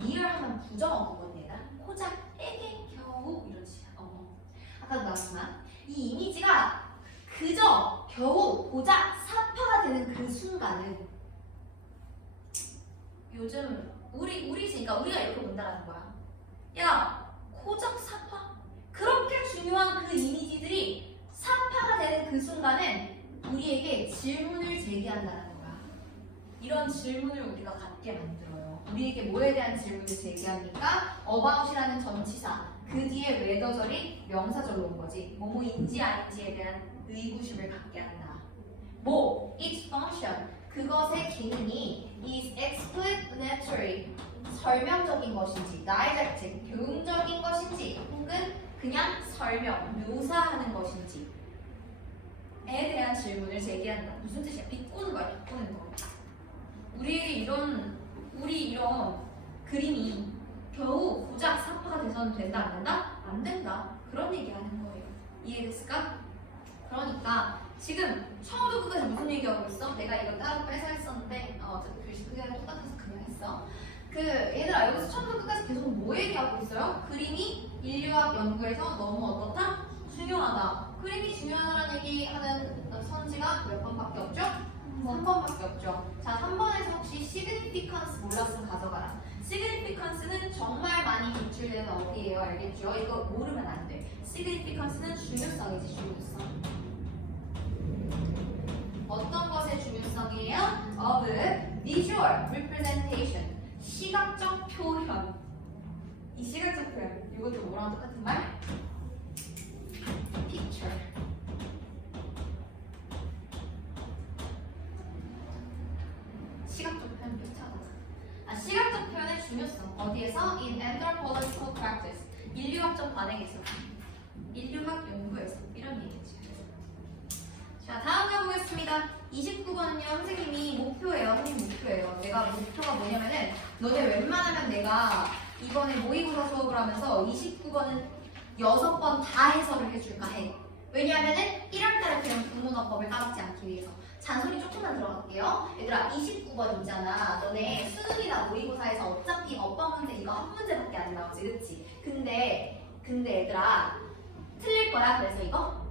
mere 하면 부정어 구문이다. 고작에게 겨우 이런 식이야. 아까도 나왔지만 이 이미지가 그저 겨우 고작 사파가 되는 그 순간은 요즘 그러니까 우리가 이렇게 본다라는 거야. 야, 고작 사파? 그렇게 중요한 그 이미지들이 사파가 되는 그 순간은 우리에게 질문을 제기한다는 거야. 이런 질문을 우리가 갖게 만들어요. 우리에게 뭐에 대한 질문을 제기합니까? about이라는 전치사, 그 뒤에 whether절이 명사절로 온 거지. 뭐뭐인지 아닌지에 대한 의구심을 갖게 한다. 뭐, its function, 그것의 기능이 is explanatory, 설명적인 것인지, didactic, 교훈적인 것인지, 혹은 그냥 설명, 묘사하는 것인지에 대한 질문을 제기한다. 무슨 뜻이야? 비꼬는 거야, 비꼬는 거. 우리 이런 그림이 겨우 고작 사파가 돼서는 된다, 안 된다? 안 된다. 그런 얘기 하는 거예요. 이해됐을까? 그러니까 지금 처음부터 끝까지 무슨 얘기하고 있어? 내가 이거 따로 빼서 했었는데 어차피 글씨 크기가 똑같아서 그냥 했어. 얘들아, 여기서 처음부터 끝까지 계속 뭐 얘기하고 있어요? 그림이 인류학 연구에서 너무 어떻다? 중요하다. 그림이 중요하다는 얘기하는 선지가 몇 번밖에 없죠? 3번밖에 없죠. 자, 3번에서 혹시 significance 몰랐으면 가져가라. significance는 정말 많이 기출되는 어디예요? 알겠죠? 이거 모르면 안 돼. significance는 중요성이지, 중요성. 어떤 것의 중요성이에요? of visual representation. 시각적 표현. 이 시각적 표현. 이것도 뭐랑 똑같은 말? picture. 시각적 표현 비슷하다. 시각적 표현의 중요성. 어디에서? In anthropological practice. 인류학적 관행에서. 인류학 연구에서. 이런 얘기지. 자, 다음 가보겠습니다. 29번은요, 선생님이 목표예요. 선생님 목표예요. 내가 목표가 뭐냐면은, 너네 웬만하면 내가 이번에 모의고사 수업을 하면서 29번은 6번 다 해설을 해줄까 해. 왜냐하면은 1월달에 그냥 국문어법을 까먹지 않기 위해서. 잔소리 조금만 들어갈게요. 얘들아, 29번 있잖아. 너네 수능이나 모의고사에서 어차피 어법 문제 이거 한 문제밖에 안 나오지, 그치? 근데 얘들아, 틀릴 거야. 그래서 이거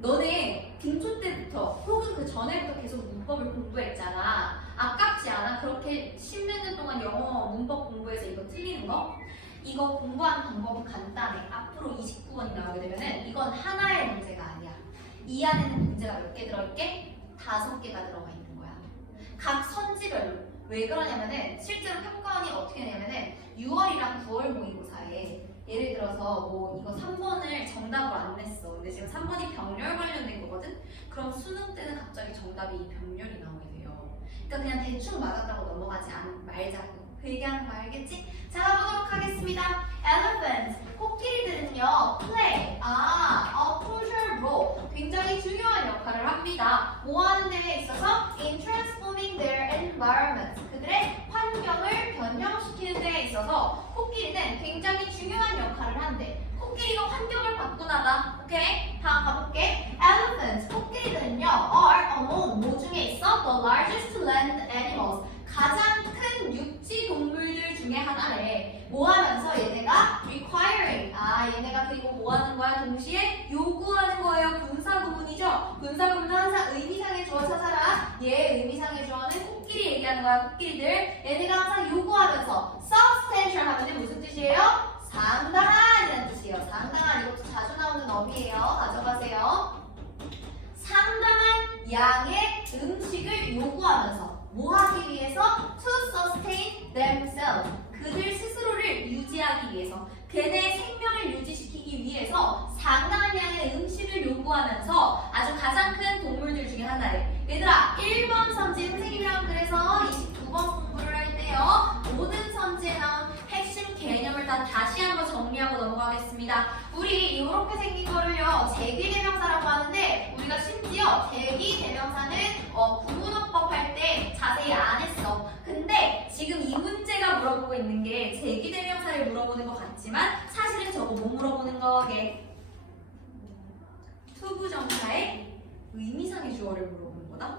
너네 등초 때부터 혹은 그 전에부터 계속 문법을 공부했잖아. 아깝지 않아? 그렇게 십몇 년 동안 영어 문법 공부해서 이거 틀리는 거? 이거 공부하는 방법은 간단해. 앞으로 29번이 나오게 되면은 이건 하나의 문제가 아니야. 이 안에는 문제가 몇 개 들어있게? 5개가 들어가 있는 거야. 각 선지별로. 왜 그러냐면은 실제로 평가원이 어떻게 되냐면은 6월이랑 9월 모의고사에 예를 들어서 뭐 이거 3번을 정답으로 안 냈어. 근데 지금 3번이 병렬 관련된 거거든? 그럼 수능 때는 갑자기 정답이 병렬이 나오게 돼요. 그러니까 그냥 대충 맞았다고 넘어가지 말자고. 그 얘기하는 거 알겠지? 자, 가보도록 하겠습니다. Elephants, 코끼리들은요, play, a crucial role, 굉장히 중요한 역할을 합니다. 뭐 하는 데에 있어서? In transforming their environment, 그들의 환경을 변형시키는 데에 있어서 코끼리는 굉장히 중요한 역할을 한대. 코끼리가 환경을 바꾸나봐. 오케이? 다음 가볼게. Elephants, 코끼리들은요, are among, 뭐 중에 있어? The largest land animals, 가장 큰 육지 동물들 중에 하나래. 뭐 하면서 얘네가 requiring, 얘네가 그리고 뭐 하는 거야? 동시에 요구하는 거예요. 분사구문이죠. 분사구문은 항상 의미상의 주어 찾아라. 얘 의미상의 주어는 코끼리 얘기하는 거야. 코끼리들. 얘네가 항상 요구하면서 substantial 하면 무슨 뜻이에요? 상당한이라는 뜻이에요. 상당한, 이것도 자주 나오는 어휘예요. 가져가세요. 상당한 양의 음식을 요구하면서 뭐 하기 위해서? To sustain themselves. 그들 스스로를 유지하기 위해서. 걔네의 생명을 유지시키기 위해서 상당한 양의 음식을 요구하면서 아주 가장 큰 동물들 중에 하나래. 얘들아, 1번 선지 선생님이랑 그래서 22번 공부를 할 때요. 모든 선지에 나온 핵심 개념을 다 다시 한번 정리하고 넘어가겠습니다. 우리 이렇게 생긴 거를요, 제기대명사라고 하는데 우리가 심지어 제기대명사는 구문어법 할 때 자세히 안 했어. 근데 지금 이 문제가 물어보고 있는 게 제기대명사를 물어보는 것 같지만 사실은 저거 뭐 물어보는 거게? 투부정사의 의미상의 주어를 물어보는 거다.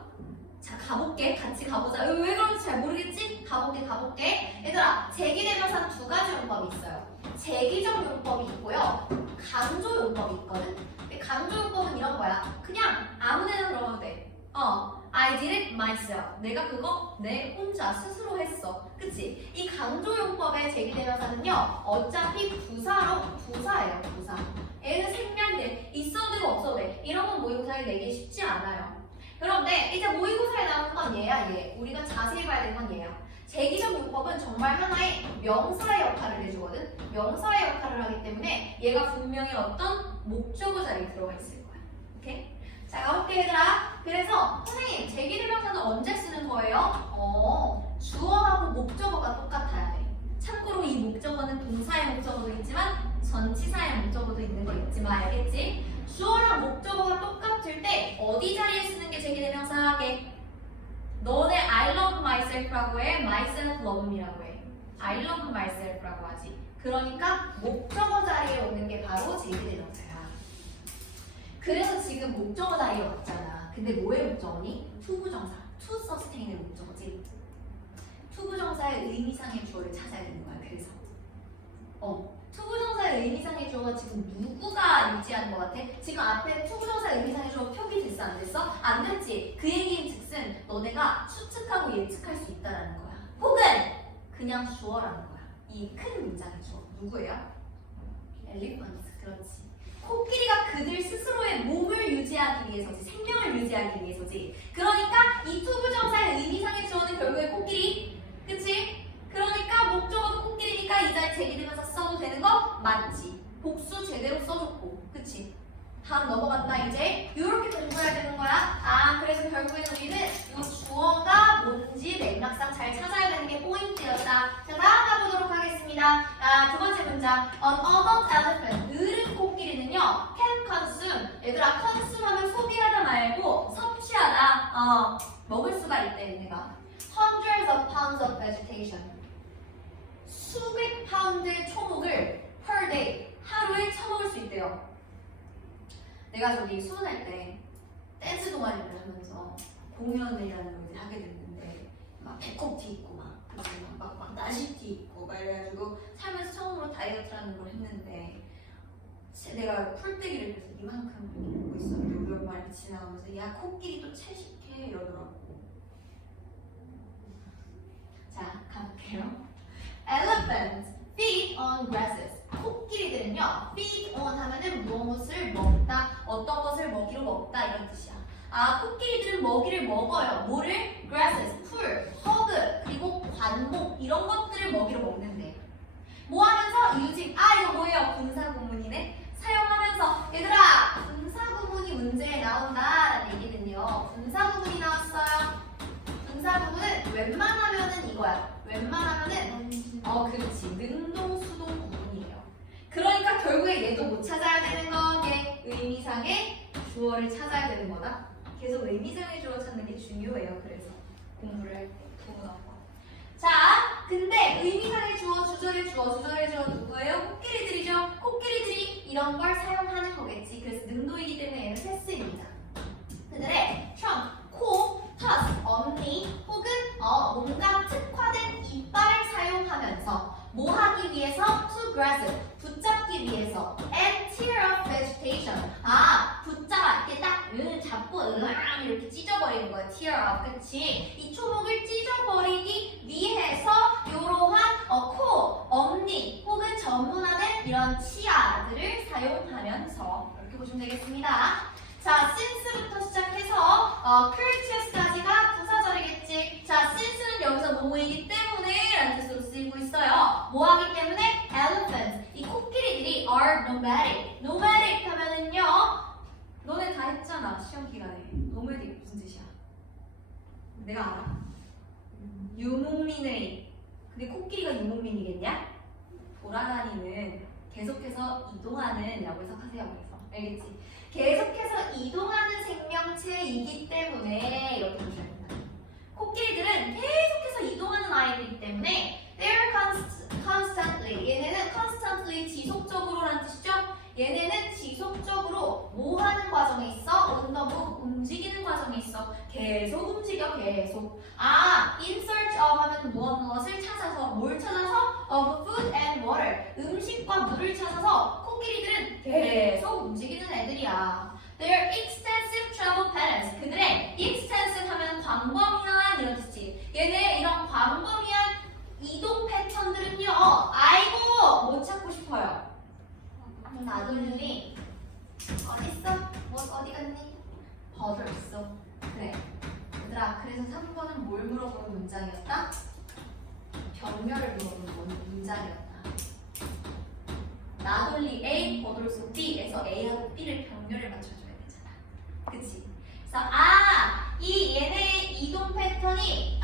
자, 가볼게. 같이 가보자. 왜 그런지 잘 모르겠지? 가볼게. 얘들아, 제기대명사는 2가지 용법이 있어요. 제기적 용법이 있고요. 강조 용법이 있거든. 근데 강조 용법은 이런 거야. 그냥 아무데나 들어가도 돼. I did it myself. 내가 그거 내 혼자 스스로 했어. 그치? 이 강조 용법의 제기대명사는요. 어차피 부사예요. 부사. 얘는 생략돼. 있어도 되고 없어도 돼. 이런 건 모의고사에 내기 쉽지 않아요. 그런데 이제 모의고사에 나오는 건 얘야, 얘. 우리가 자세히 봐야 되는 건 얘야. 제기적 용법은 정말 하나의 명사의 역할을 해주거든. 명사의 역할을 하기 때문에 얘가 분명히 어떤 목적어 자리에 들어가 있을 거야. 오케이? 자, 가볼게 얘들아. 그래서 선생님, 제기대명사는 언제 쓰는 거예요? 주어하고 목적어가 똑같아야 돼. 참고로 이 목적어는 동사의 목적어도 있지만 전치사의 목적어도 있는 거 있지만 알겠지? 주어랑 목적어가 똑같을 때 어디 자리에 쓰는 게 제기대명사하게? 너네 I love myself라고 해, myself love me라고 해. I love myself라고 하지. 그러니까 목적어 자리에 오는 게 바로 제기대명사야. 그래서 지금 목적어 자리에 왔잖아. 근데 뭐의 목적어니? 투부정사, to sustain의 목적어지. 투부정사의 의미상의 주어를 찾아야 되는 거야. 그래서 투부정사의 의미상의 주어가 지금 누구가 유지하는 것 같아? 지금 앞에 투부정사의 의미상의 주어 표기됐어? 안 됐어? 안 됐지? 그 얘기인 즉슨 너네가 추측하고 예측할 수 있다는 거야. 혹은 그냥 주어라는 거야. 이 큰 문장의 주어. 누구예요? 엘리펀트. 그렇지. 코끼리가 그들 스스로의 몸을 유지하기 위해서지. 생명을 유지하기 위해서지. 그러니까 이 투부정사의 의미상의 주어는 결국에 코끼리. 그치? 그러니까 목적어도 코끼리니까 이 자리 제기되면서 써도 되는 거 맞지? 복수 제대로 써줬고. 그치? 다음 넘어간다 이제. 이렇게 공부해야 되는 거야. 그래서 결국에는 우리는 이 주어가 뭔지 맥락상 잘 찾아야 되는 게 포인트였다. 자, 다음 가보도록 하겠습니다. 2번째 문장. An adult elephant. 어른 코끼리는요. can consume. 얘들아, consume 하면 소비하다 말고 섭취하다. 먹을 수가 있대, 얘네가. Hundreds of pounds of vegetation. 수백 파운드의 초목을 per day. 하루에 처먹을 수 있대요. 내가 저기 수능할 때 댄스 동아리를 하면서 공연이라는 걸 하게 됐는데 막 배꼽티 있고 막 나시티 있고 막 이래가지고 살면서 처음으로 다이어트라는 걸 했는데 내가 풀떼기를 그래서 이만큼 이렇게 보고 있었는데 우리 엄마 이렇게 지나가면서 야 코끼리도 채식해 이러더라고. 자 가볼게요. Elephants feed on grasses. 코끼리들은요 feed on 하면은 무엇을 먹다, 어떤 것을 먹이로 먹다 이런 뜻이야. 아 코끼리들은 먹이를 먹어요. 뭐를? grasses, 풀, 허그, 그리고 관목 이런 것들을 먹이로 먹는데 뭐 하면서? using, 아 이거 뭐예요? 분사구문이네. 사용하면서. 얘들아 분사구문이 문제에 나온다라는 얘기는요 분사구문이 나왔어요. 분사구문은 웬만하면은 이거야. 웬만하면은 그렇지 능동수동 구문이에요. 그러니까 결국에 얘도 못 찾아야 되는 거. 얘 의미상의 주어를 찾아야 되는 거다. 계속 의미상의 주어 찾는 게 중요해요. 그래서 공부를 할 때 부문어법. 자 근데 의미상의 주어, 주절의 주어, 주절의 주어 누구예요? 코끼리들이죠. 코끼리들이 이런 걸 사용하는 거겠지. 그래서 능동이기 때문에 얘는 패스입니다. 그들의 trunk, 코, tusk, 엄니 혹은 뭔가 특화된 이빨을 사용하면서 뭐 하기 위해서? to grasp, 붙잡기 위해서 and tear up vegetation. 아 붙잡아 이렇게 딱 잡고 이렇게 찢어버리는 거야. tear up, 그치? 이 초목을 찢어버리기 위해서 이러한 코, 엄니 혹은 전문화된 이런 치아들을 사용하면서 이렇게 보시면 되겠습니다. 자, since부터 시작해서 courteous까지가 부사절이겠지. 자, since는 여기서 뭐뭐이기 때문에 라는 뜻으로 쓰이고 있어요. 뭐 하기 때문에? elephants, 이 코끼리들이 are nomadic. nomadic 하면은요 너네 다 했잖아 시험 기간에. nomadic 무슨 뜻이야? 내가 알아. 유목민의. 근데 코끼리가 유목민이겠냐? 돌아다니는, 계속해서 이동하는 라고 해석하세요. 그래서 알겠지? 계속해서 이동하는 생명체이기 때문에 이렇게 보셔야 된다. 코끼리들은 계속해서 이동하는 아이들이기 때문에 they're constantly, 얘네는 constantly 지속적으로라는 뜻이죠. 얘네는 지속적으로 뭐 하는 과정에 있어? on the move, 움직이는 과정에 있어. 계속 움직여, 계속. 아, in search of 하면 무엇을 찾아서, 뭘 찾아서? of food and water, 음식과 물을 찾아서 코끼리들은 계속 움직이는 애들이야. Their extensive travel patterns, 그들의 extensive 하면 광범위한 이런 뜻이지. 얘네 이런 광범위한 이동 패턴들은요 아이고 못 찾고 싶어요. 나돌리 어딨어? 뭐 어디 갔니? 버들었어. 그래 얘들아 그래서 3번은 뭘 물어보는 문장이었다? 병렬을 물어보는 문장이었다. 나돌리 A, 버돌소 B에서 A하고 B를 병렬을 맞춰줘야 되잖아. 그치? 그래서 이 얘네의 이동 패턴이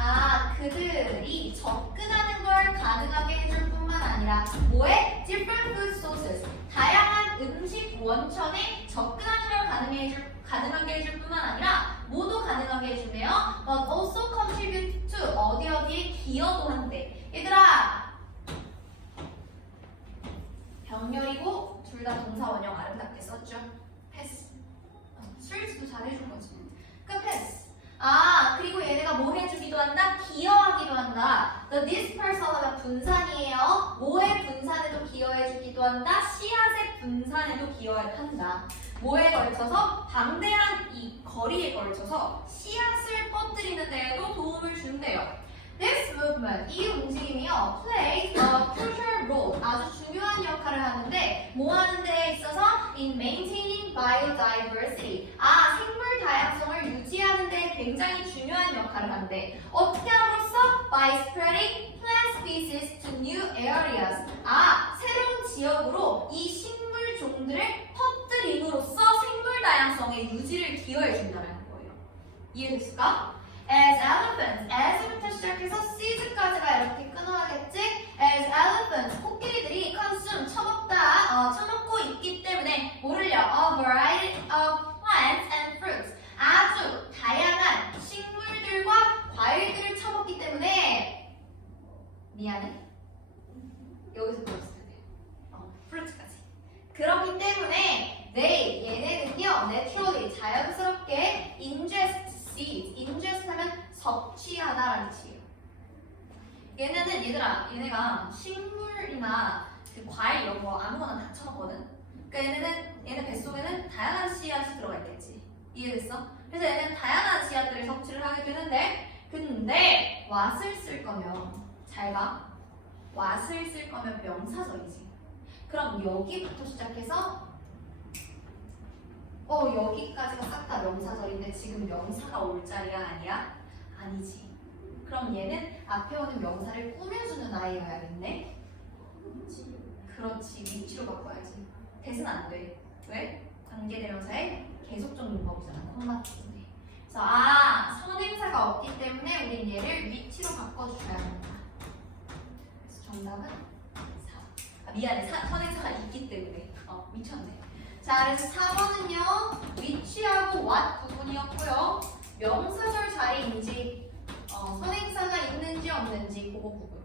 그들이 접근하는 걸 가능하게 해줄 뿐만 아니라 뭐에? different food sources, 다양한 음식 원천에 접근하는 걸 가능하게 해줄 뿐만 아니라 뭐도 가능하게 해주네요. but also contribute to, 어디에 기여도 한대. 얘들아 병렬이고 둘 다 동사 원형 아름답게 썼죠. 패스. 수일지도 잘해준 거지. 그 패스. 그리고 얘네가 뭐 해주기도 한다? 기여하기도 한다. The dispersal가 분산이에요. 뭐의 분산에도 기여해주기도 한다? 씨앗의 분산에도 기여한다. 뭐에 걸쳐서? 방대한 이 거리에 걸쳐서 씨앗을 퍼뜨리는 데에도 도움을 준대요. This movement, 이 움직임이요, plays a crucial role, 아주 중요한 역할을 하는데 뭐 하는 데에 있어서? in maintaining biodiversity, 생물 다양성을 유지하는 데 굉장히 중요한 역할을 하는데 어떻게 함으로써? by spreading plant species to new areas, 새로운 지역으로 이 식물 종들을 퍼뜨림으로써 생물 다양성의 유지를 기여해 준다는 거예요. 이해됐을까? As elephants, as부터 시작해서 sees까지가 이렇게 끊어야겠지? As elephants, 코끼리들이 consume, 처먹고 있기 때문에 뭐를요? A variety of plants and fruits, 아주 다양한 식물들과 과일들을 처먹기 때문에 미안해? 여기서 들었어야 돼요. fruit까지. 그렇기 때문에 얘네는요, naturally, 자연스럽게 ingest seeds, ingest 하면 섭취하다라는 뜻이에요. 얘네가 식물이나 그 과일 이런 거 아무거나 다 처먹거든. 그러니까 얘는 뱃속에는 다양한 씨앗이 들어가 있겠지. 이해됐어? 그래서 얘는 다양한 씨앗들을 섭취를 하게 되는데, 근데 what을 쓸 거면 잘 봐. what을 쓸 거면 명사절이지. 그럼 여기부터 시작해서 여기까지가 싹 다 명사절인데 지금 명사가 올 자리가 아니야? 아니지. 그럼 얘는 앞에 오는 명사를 꾸며주는 아이여야겠네. 그렇지. 위치로 바꿔야지. 대신 안 돼. 왜? 관계대명사의 계속적 용법이잖아. 콤마 때문에. 그래서 선행사가 없기 때문에 우린 얘를 위치로 바꿔주셔야 한다. 그래서 정답은 4. 미안해. 선행사가 있기 때문에. 미쳤네. 자, 그래서 4번은요. 위치하고 what 부분이었고요. 명사절 자리인지 선행사가 있는지 없는지 그거 부분.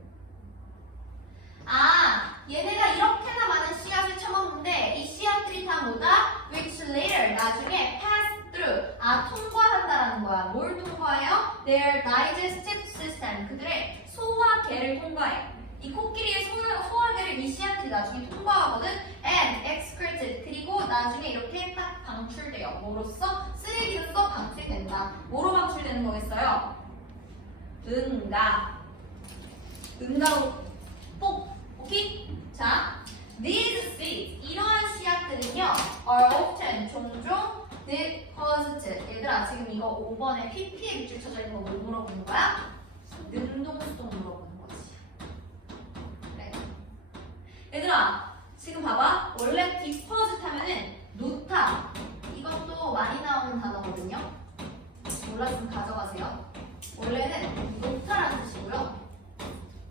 얘네가 이렇게나 많은 씨앗을 쳐먹는데 이 씨앗들이 다 뭐다? which later 나중에 pass through 통과한다라는 거야. 뭘 통과해요? their digestive system 그들의 소화계를 통과해. 이 코끼리의 소화계를 이 씨앗들이 나중에 통과하거든. and excreted 그리고 나중에 이렇게 딱 방출돼요. 뭐로써? 쓰레기로서 방출된다. 뭐로 방출되는 거겠어요? 응가로 뽁. 오케이? 자, these seeds 이러한 씨앗들은요 are often 종종 deposited. 얘들아 지금 이거 5번에 PP에 밑줄 쳐져 있는 거 뭐 물어보는 거야? 능동수동 물어보는 거지. 그래. 얘들아 지금 봐봐. 원래 deposit 하면은 놓다. 이것도 많이 나오는 단어거든요. 몰랐으면 가져가세요. 원래는 놓다라는 뜻이고요.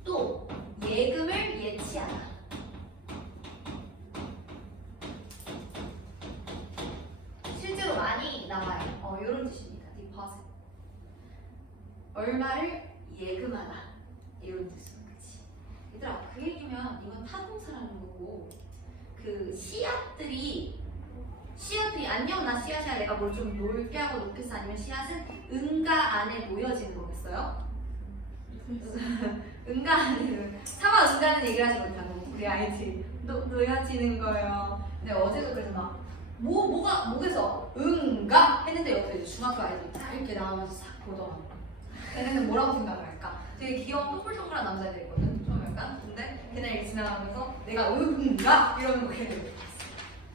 또 예금을 예치하다. 실제로 많이 나와요. 이런 뜻입니다. deposit. 얼마를 예금하다. 이런 뜻으로 그치? 얘들아 그 얘기면 이건 타동사라는 거고 그 씨앗들이 안녕 나 씨앗이야 내가 뭘 좀 놀게 하고 놓겠어 아니면 씨앗은 응가 안에 놓여지는 거겠어요? 응가 안에 차마 응가는 얘기를 하지 못하고 우리 알지? 놓여지는 거예요. 근데 어제도 그래서 막 뭐에서 응가 했는데 옆에 중학교 아이들이 딱 이렇게 나오면서 싹 보더라고. 걔네는 뭐라고 생각할까? 되게 귀여운 동글동글한 남자애들 있거든. 좀 약간 근데 걔네 이렇게 지나가면서 내가 응가 이러는 거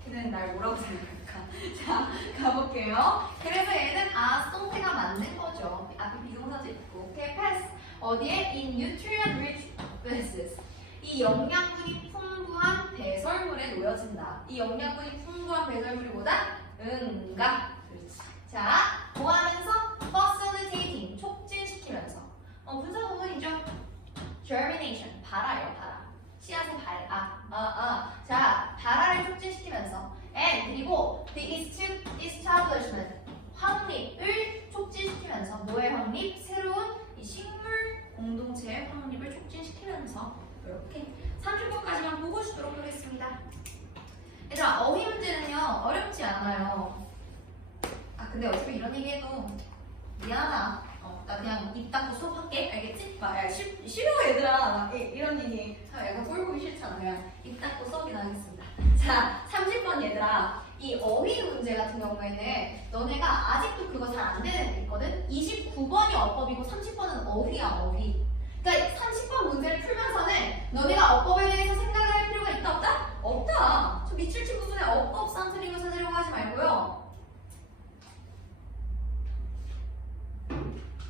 걔네는 날 뭐라고 생각할까? 자 가볼게요. 그래서 얘는 똥태가 맞는 거죠. 앞에 비동사도 있고. 오케이 패스. 어디에? In nutrient rich places. 이 영양분이 풍부한 배설물에 놓여진다. 이 영양분이 풍부한 배설물이 뭐다? 응가. 그렇지. 자, 뭐 하면서? facilitating. 촉진시키면서. 분사 부분이죠. germination. 발화요, 발화. 씨앗의 자, 발화를 촉진시키면서. and 그리고 the establishment. 확립을 촉진시키면서. 뭐의 확립? 새로운 이 식물 공동체의 확립을 촉진시키면서. 이렇게 30번까지만 보고 주도록 하겠습니다. 얘들아 어휘 문제는요 어렵지 않아요. 근데 어차피 이런 얘기 해도 미안하다. 나 그냥 입 닫고 수업할게. 알겠지? 싫어 얘들아. 이런 얘기 약간 꼴 보기 싫잖아. 그냥 입 닫고 수업이나 하겠습니다. 자 30번 얘들아 이 어휘 문제 같은 경우에는 너네가 아직도 그거 잘 안 되는 애 있거든? 29번이 어법이고 30번은 어휘야 어휘. 그러니까 30번 문제를 풀면서는 너네가 어법에 대해서 생각을 할 필요가 있다 없다? 없다. 저 밑줄 친 부분에 어법 쌍트림을 찾으려고 하지 말고요.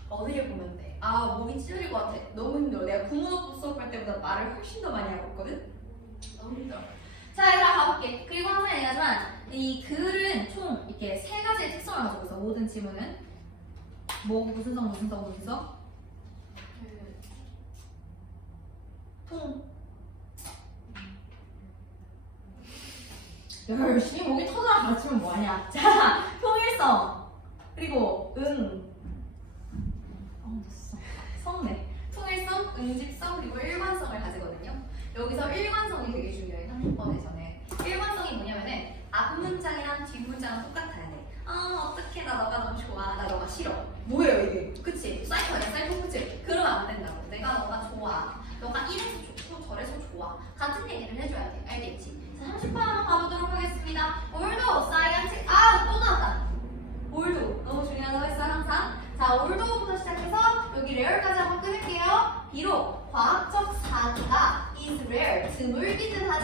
어디를 보면 돼? 몸이 찢어질 것 같아. 너무 힘들어. 내가 국문어법 수업할 때보다 말을 훨씬 더 많이 하고 있거든? 너무 힘들어. 자, 얘들아 가볼게. 그리고 항상 얘기하지만 이 글은 총 이렇게 세 가지의 특성을 가지고 있어. 모든 지문은 무슨 성? 열심히 목이 터져라 가르치면 뭐하냐. 자, 통일성 그리고 성네 통일성, 응집성 그리고 일관성을 가지거든요. 여기서 일관성이 되게 중요해. 30번에서는 일관성이 뭐냐면은 앞 문장이랑 뒷 문장은 똑같아야 돼. 어떡해 나 너가 너무 좋아 나 너가 싫어 뭐예요 이게. 그치? 사이코야 사이코 그치? 그러면 안 된다고. 내가 너가 좋아 너가 이래서 좋고 저래서 좋아 같은 얘기를 해줘야 돼. 알겠지? 자 30번 한번 가보도록 하겠습니다.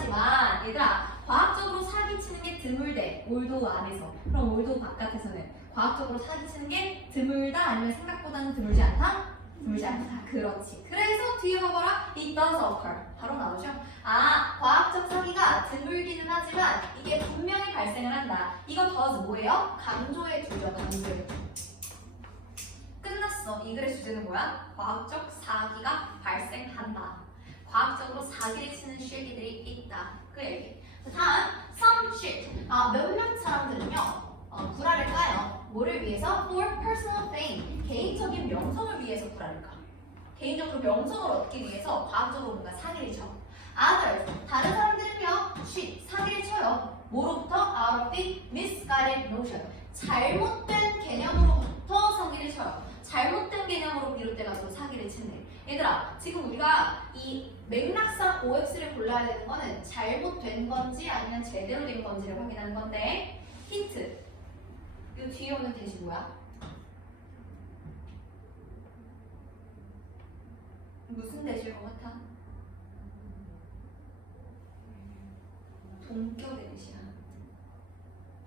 하지만 얘들아 과학적으로 사기치는 게 드물대 올도 안에서. 그럼 올도 바깥에서는 과학적으로 사기치는 게 드물다 아니면 생각보다는 드물지 않다? 드물지 않다. 그렇지. 그래서 뒤에 봐봐라. It does occur. 바로 나오죠. 아, 과학적 사기가 드물기는 하지만 이게 분명히 발생을 한다. 이거 does 뭐예요? 강조해 주죠. 강조해 주. 끝났어. 이 글의 주제는 뭐야? 과학적 사기가 발생한다. 과학적으로 사기를 치는 실기들이 있다. 그 얘기. 다음, some shit. 몇몇 사람들은요, 구라를 까요. 뭐를 위해서? For personal fame. 개인적인 명성을 위해서 구라를 까. 개인적으로 명성을 얻기 위해서 과학적으로 뭔가 사기를 쳐. Others. 다른 사람들은요, shit. 사기를 쳐요. 뭐로부터? Out of the misguided notion. 잘못된 개념으로부터 사기를 쳐요. 잘못된 개념으로 비롯돼가지고 사기를 치네. 얘들아, 지금 우리가 이 맥락상 OX를 골라야 되는 거는 잘못된 건지 아니면 제대로 된 건지를 확인하는 건데, 힌트. 이 뒤에 오는 대시 뭐야? 무슨 대시일 것 같아? 동격의 대시야.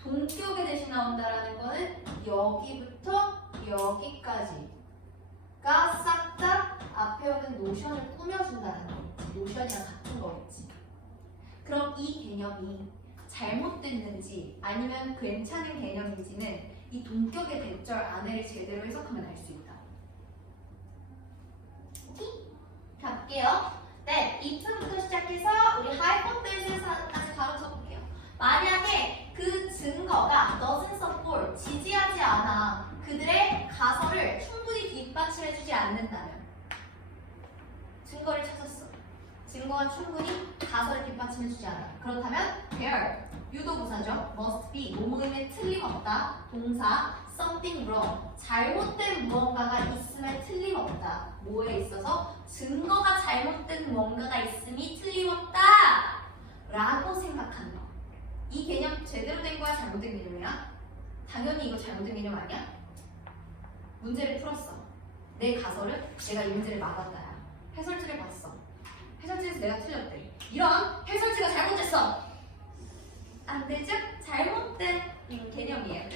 동격의 대시 나온다라는 거는 여기부터 여기까지가 싹 다 앞에 오는 노션을 꾸며준다는 거겠지. 노션이랑 같은 거겠지. 그럼 이 개념이 잘못됐는지 아니면 괜찮은 개념인지는 이 동격의 대절 안에를 제대로 해석하면 알 수 있다. 오케이? 갈게요. 네, 2층부터 시작해서 우리 하이포테시스까지 바로 쳐볼게요. 만약에 그 증거가 doesn't support, 지지하지 않아 그들의 가설을 충분히 뒷받침해주지 않는다면 증거를 찾았어. 증거가 충분히 가설을 뒷받침해주지 않아. 그렇다면 there, 유도부사죠. must be, 뭐뭐임에 틀림없다. 동사 something wrong, 잘못된 무언가가 있음에 틀림없다. 뭐에 있어서? 증거가 잘못된 무언가가 있음이 틀림없다 라고 생각하는 거. 이 개념 제대로 된 거야? 잘못된 개념이야? 당연히 이거 잘못된 개념 아니야? 문제를 풀었어. 내 가설을 내가 이 문제를 맞았다야. 해설지를 봤어. 해설지에서 내가 틀렸대. 이런 해설지가 잘못됐어. 안 되죠? 잘못된 개념이에요.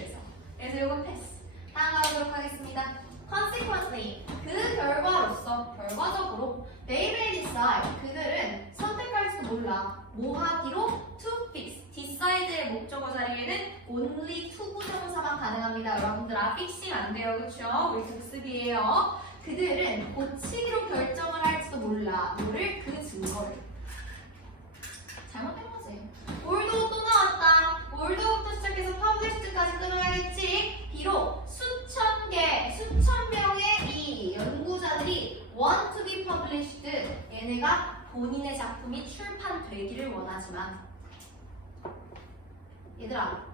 그래서 이건 패스. 다음 가보도록 하겠습니다. Consequently, 그 결과로서, 결과적으로 they may decide, 그들은 선택할지도 몰라. 뭐 하기로? To fix. decide의 목적어 자리에는 only to 부정사만 가능합니다. 여러분들 fixing 안 돼요. 그쵸? 우리 복습이에요. 그들은 고치기로 결정을 할지도 몰라. 뭐를? 그 증거를. 잘못된 거지. 올도 또 나왔다. 올도부터 시작해서 published까지 끊어야겠지. 비록 수천 명의 이 연구자들이 want to be published, 얘네가 본인의 작품이 출판되기를 원하지만, 얘들아,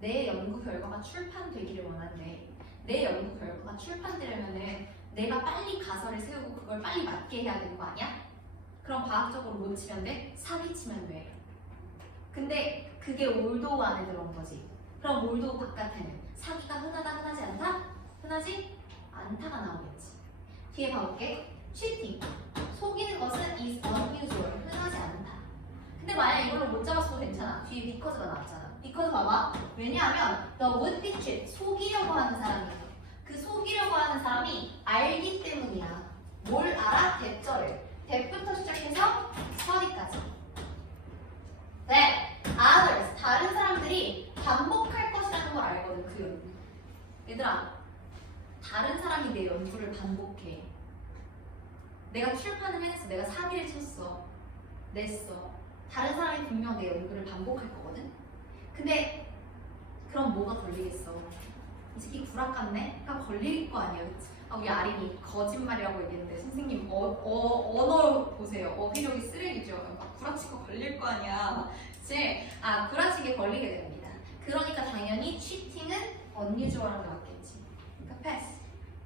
내 연구 결과가 출판되기를 원하는데 내 연구 결과가 출판되려면은 내가 빨리 가설을 세우고 그걸 빨리 맞게 해야 되는 거 아니야? 그럼 과학적으로 못 치면 돼? 사기치면 돼. 근데 그게 올도우 안에 들어온 거지. 그럼 올도우 바깥에는 사기가 흔하다, 흔하지 않다? 흔하지 않다가 나오겠지. 뒤에 봐볼게. cheating, 속이는 것은 is unusual, 흔하지 않다. 근데 만약 이걸로 못 잡았어도 괜찮아. 뒤에 because가 나왔잖아. because 봐봐. 왜냐하면 the would-be cheat, 속이려고 하는 사람이야. 그 속이려고 하는 사람이 알기 때문이야. 뭘 알아? 대절을. 대부터 시작해서 서리까지. 네, others, 다른 사람들이 반복할 것이라는 걸 알거든. 그 연구. 얘들아, 다른 사람이 내 연구를 반복해. 내가 출판을 해냈어. 내가 사기를 쳤어. 냈어. 다른 사람이 분명 내 연구를 반복할 거거든? 근데 그럼 뭐가 걸리겠어? 이 새끼 구락 같네? 그럼 걸릴 거 아니야, 그치? 우리 아린이 거짓말이라고 얘기했는데 선생님 언어 보세요. 어휘력이 쓰레기죠. 막 구라치고 걸릴 거 아니야. 그치? 구라치게 걸리게 됩니다. 그러니까 당연히 cheating은 unusual한 나왔겠지. 그러니까 패스.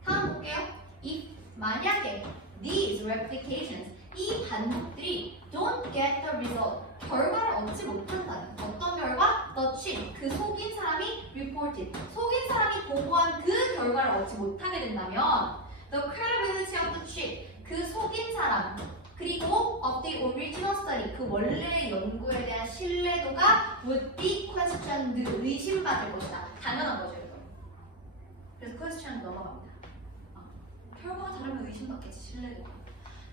다음 볼게요. if 만약에 these replications, 이 반복들이 don't get the result, 결과를 얻지 못한다는. 어떤 결과? The cheat, 그 속인 사람이 reported, 속인 사람이 보고한 그 결과를 얻지 못하게 된다면 the credibility of the cheat, 그 속인 사람, 그리고 of the original study 그 원래 연구에 대한 신뢰도가 would be questioned 의심받을 것이다. 당연한 거죠 이거. 그래서 question 넘어갑니다. 결과가 다르면 의심받겠지 신뢰도가.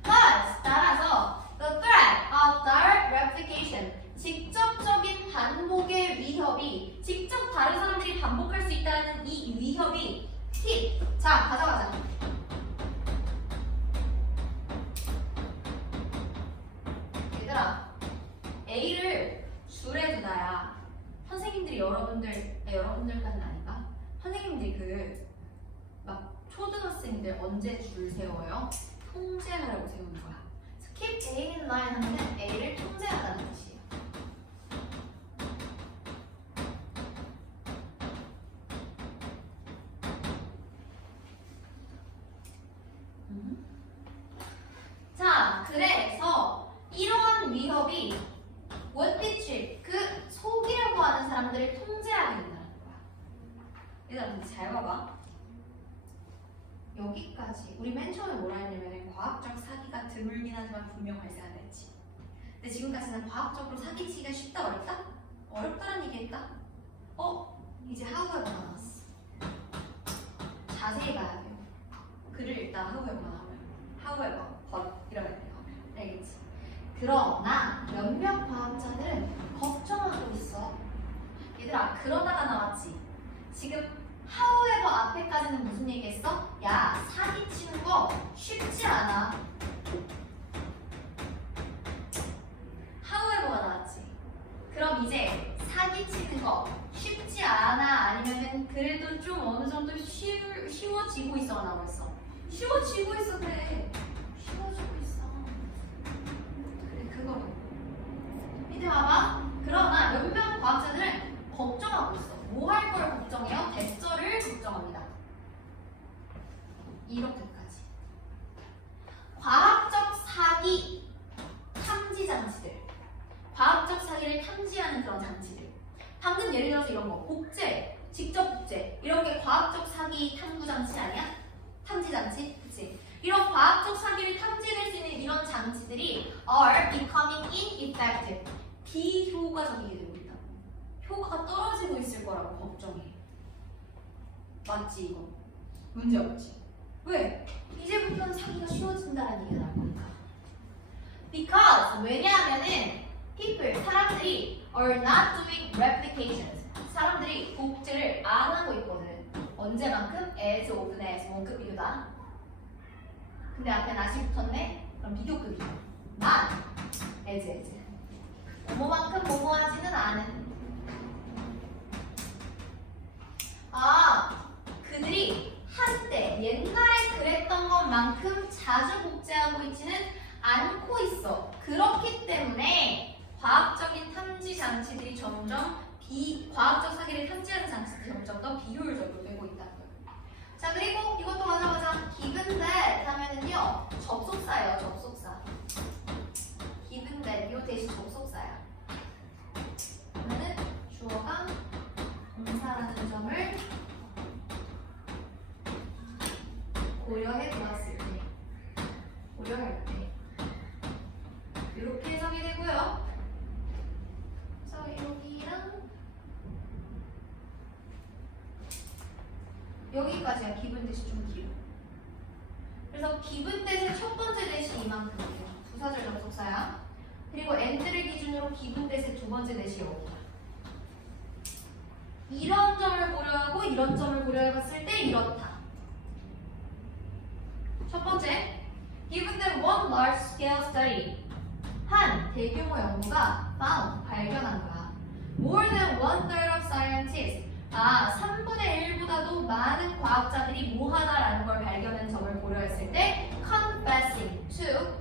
Thus 따라서 the threat of direct replication 직접적인 반복의 위협이 직접 다른 사람들이 반복할 수 있다는 이 위협이 팁. 자 가져가자. 얘들아 A를 줄에 두다야. 선생님들이 여러분들까지는 아닌가? 선생님들이 그 막 초등학생들 언제 줄 세워요? 통제하려고 세우는 거야. Keep A in line 하면 A를 통제하다는 뜻이에요. 자, 그래서 이러한 위협이 원피치 그 속이려고 하는 사람들을 통제하게 된다는 거야. 얘들아 근데 잘 봐봐. 여기까지 우리 맨 처음에 뭐라 했냐면 과학적 사기가 드물긴 하지만 분명 발생한다 했지. 근데 지금까지는 과학적으로 사기치기가 쉽다 어렵다? 어렵다는 얘기했다. 이제 하우에버가 나왔어. 자세히 봐야 돼요. 글을 일단 하우에버만 하면 하우에버 이러면 돼요. 알겠지? 그러나 몇몇 과학자들은 걱정하고 있어. 얘들아 그러다가 나왔지. 지금 however 앞에까지는 무슨 얘기했어? 야 사기치는 거 쉽지 않아. however가 나왔지. 그럼 이제 사기치는 거 쉽지 않아 아니면은 그래도 좀 어느 정도 쉬워지고 있어가 나오고 있어. 쉬워지고 있어 그래. 쉬워지고 있어. 그래 그거. 밑에 봐봐. 그러나 몇몇 과학자들은 걱정하고 있어. 뭐 할 걸 걱정해요? 대처를 걱정합니다. 이렇게까지. 과학적 사기 탐지 장치들. 과학적 사기를 탐지하는 그런 장치들. 방금 예를 들어서 이런 거. 복제, 직접 복제. 이런 게 과학적 사기 탐구 장치 아니야? 탐지 장치? 그치? 이런 과학적 사기를 탐지할 수 있는 이런 장치들이 are becoming ineffective. 비효과적이게 되고 있다. 효과가 떨어지고 있을 거라고 걱정해. 맞지 이거? 문제 없지? 왜? 이제부터는 사기가 쉬워진다는 얘기가 나올 거니까. Because 왜냐하면은 people 사람들이 are not doing replications. 사람들이 복제를 안 하고 있거든. 언제만큼? as often as 원급 비교다. 근데 앞에 not이 붙었네? 그럼 비교급이죠. not as. 뭐만큼 뭐뭐하지는 않은. 그들이 한때 옛날에 그랬던 것만큼 자주 복제하고 있지는 않고 있어. 그렇기 때문에 과학적인 탐지 장치들이 점점 과학적 사기를 탐지하는 장치들이 점점 더 비효율적으로 되고 있다는 거예요. 자 그리고 이것도 가져가자. given that 하면은요 접속사예요. 접속사. given that 요 대신 접속사야. 그러면은 주어가 동사라는 점을 고려해 보았을 때 고려할 때 이렇게 해석이 되고요. 그래서 여기랑 여기까지가 기분 대시 좀 길어. 그래서 기분 대시 첫 번째 대시 이만큼이에요. 부사절 접속사야. 그리고 and를 기준으로 기분 대시 두 번째 대시 여기야. 이런 점을 고려하고 이런 점을 고려해봤을 때 이렇다. 첫 번째, given them one large-scale study. 한 대규모 연구가 found, 발견한 거야. More than one-third of scientists. 3분의 1보다도 많은 과학자들이 뭐하다라는 걸 발견한 점을 고려했을 때 confessing to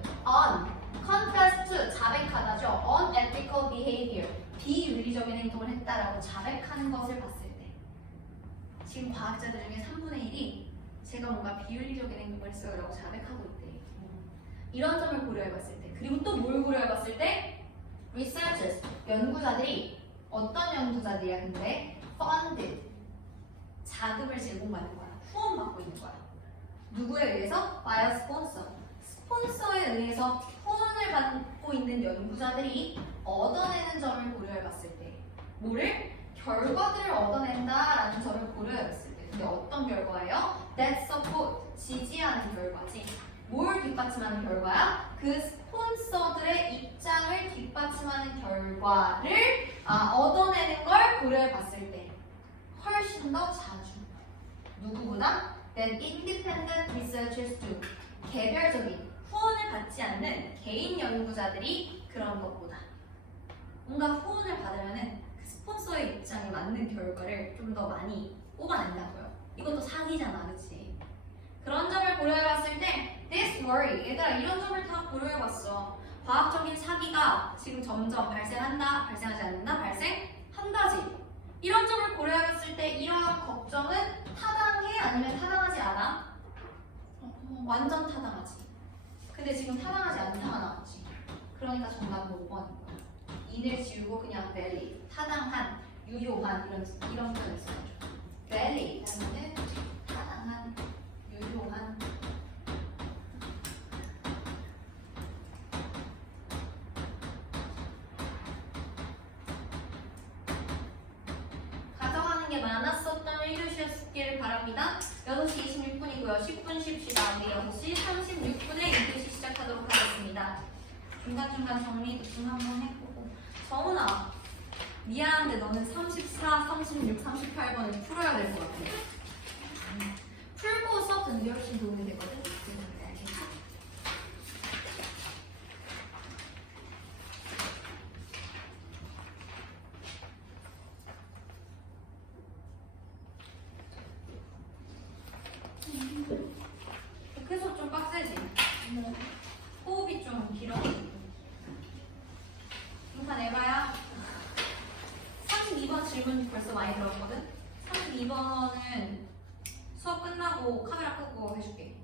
자백하다죠. unethical behavior. 비윤리적인 행동을 했다라고 자백하는 것을 봤을 때 지금 과학자들 중에 3분의 1이 제가 뭔가 비윤리적인 행동을 했어요 라고 자백하고 있대. 이런 점을 고려해봤을 때 그리고 또 뭘 고려해봤을 때 researchers, 연구자들이 어떤 연구자들이야 근데 funded, 자금을 제공받는 거야. 후원받고 있는 거야. 누구에 의해서? by a sponsor. 스폰서에 의해서 후원을 받고 있는 연구자들이 얻어내는 점을 고려해봤을 때 뭐를? 결과들을 얻어낸다라는 점을 고려해봤을 때 근데 어떤 결과예요? That support, 지지하는 결과지. 뭘 뒷받침하는 결과야? 그 스폰서들의 입장을 뒷받침하는 결과를 얻어내는 걸 고려해봤을 때 훨씬 더 자주 누구보다 than independent researchers do 개별적인 후원을 받지 않는 개인 연구자들이 그런 것보다 뭔가 후원을 받으면은 그 스폰서의 입장에 맞는 결과를 좀 더 많이 뽑아낸다고요. 이것도 사기잖아, 그치? 그런 점을 고려해봤을 때 this worry, 얘들아 이런 점을 다 고려해봤어. 과학적인 사기가 지금 점점 발생한다, 발생하지 않는다, 발생한다지. 이런 점을 고려해봤을 때 이러한 걱정은 타당해? 아니면 타당하지 않아? 완전 타당하지. 근데 지금 타당하지 않다가 나왔지. 그러니까 정답은 5번인 거야. 인을 지우고 그냥 valid, 타당한, 유효한 이런 표현을 써야죠. valid 하면은 타당한, 유효한. 가져가는 게 많았었던 1교시였기를 바랍니다. 6시 26분이고요. 10분 쉽시다. 우리 6시 36분에 2교시 시작하도록 하겠습니다. 중간중간 정리도 좀 한번 해보고. 정훈아, 미안한데 너는 34, 36, 38번을 풀어야 될 것 같아. 풀고 수업 듣는 게 훨씬 도움이 되거든. 알겠지? 계속 좀 빡세지? 호흡이 좀 길어. 한판 해봐야 32번 질문 벌써 많이 들었거든? 32번은 수업 끝나고 카메라 끄고 해줄게.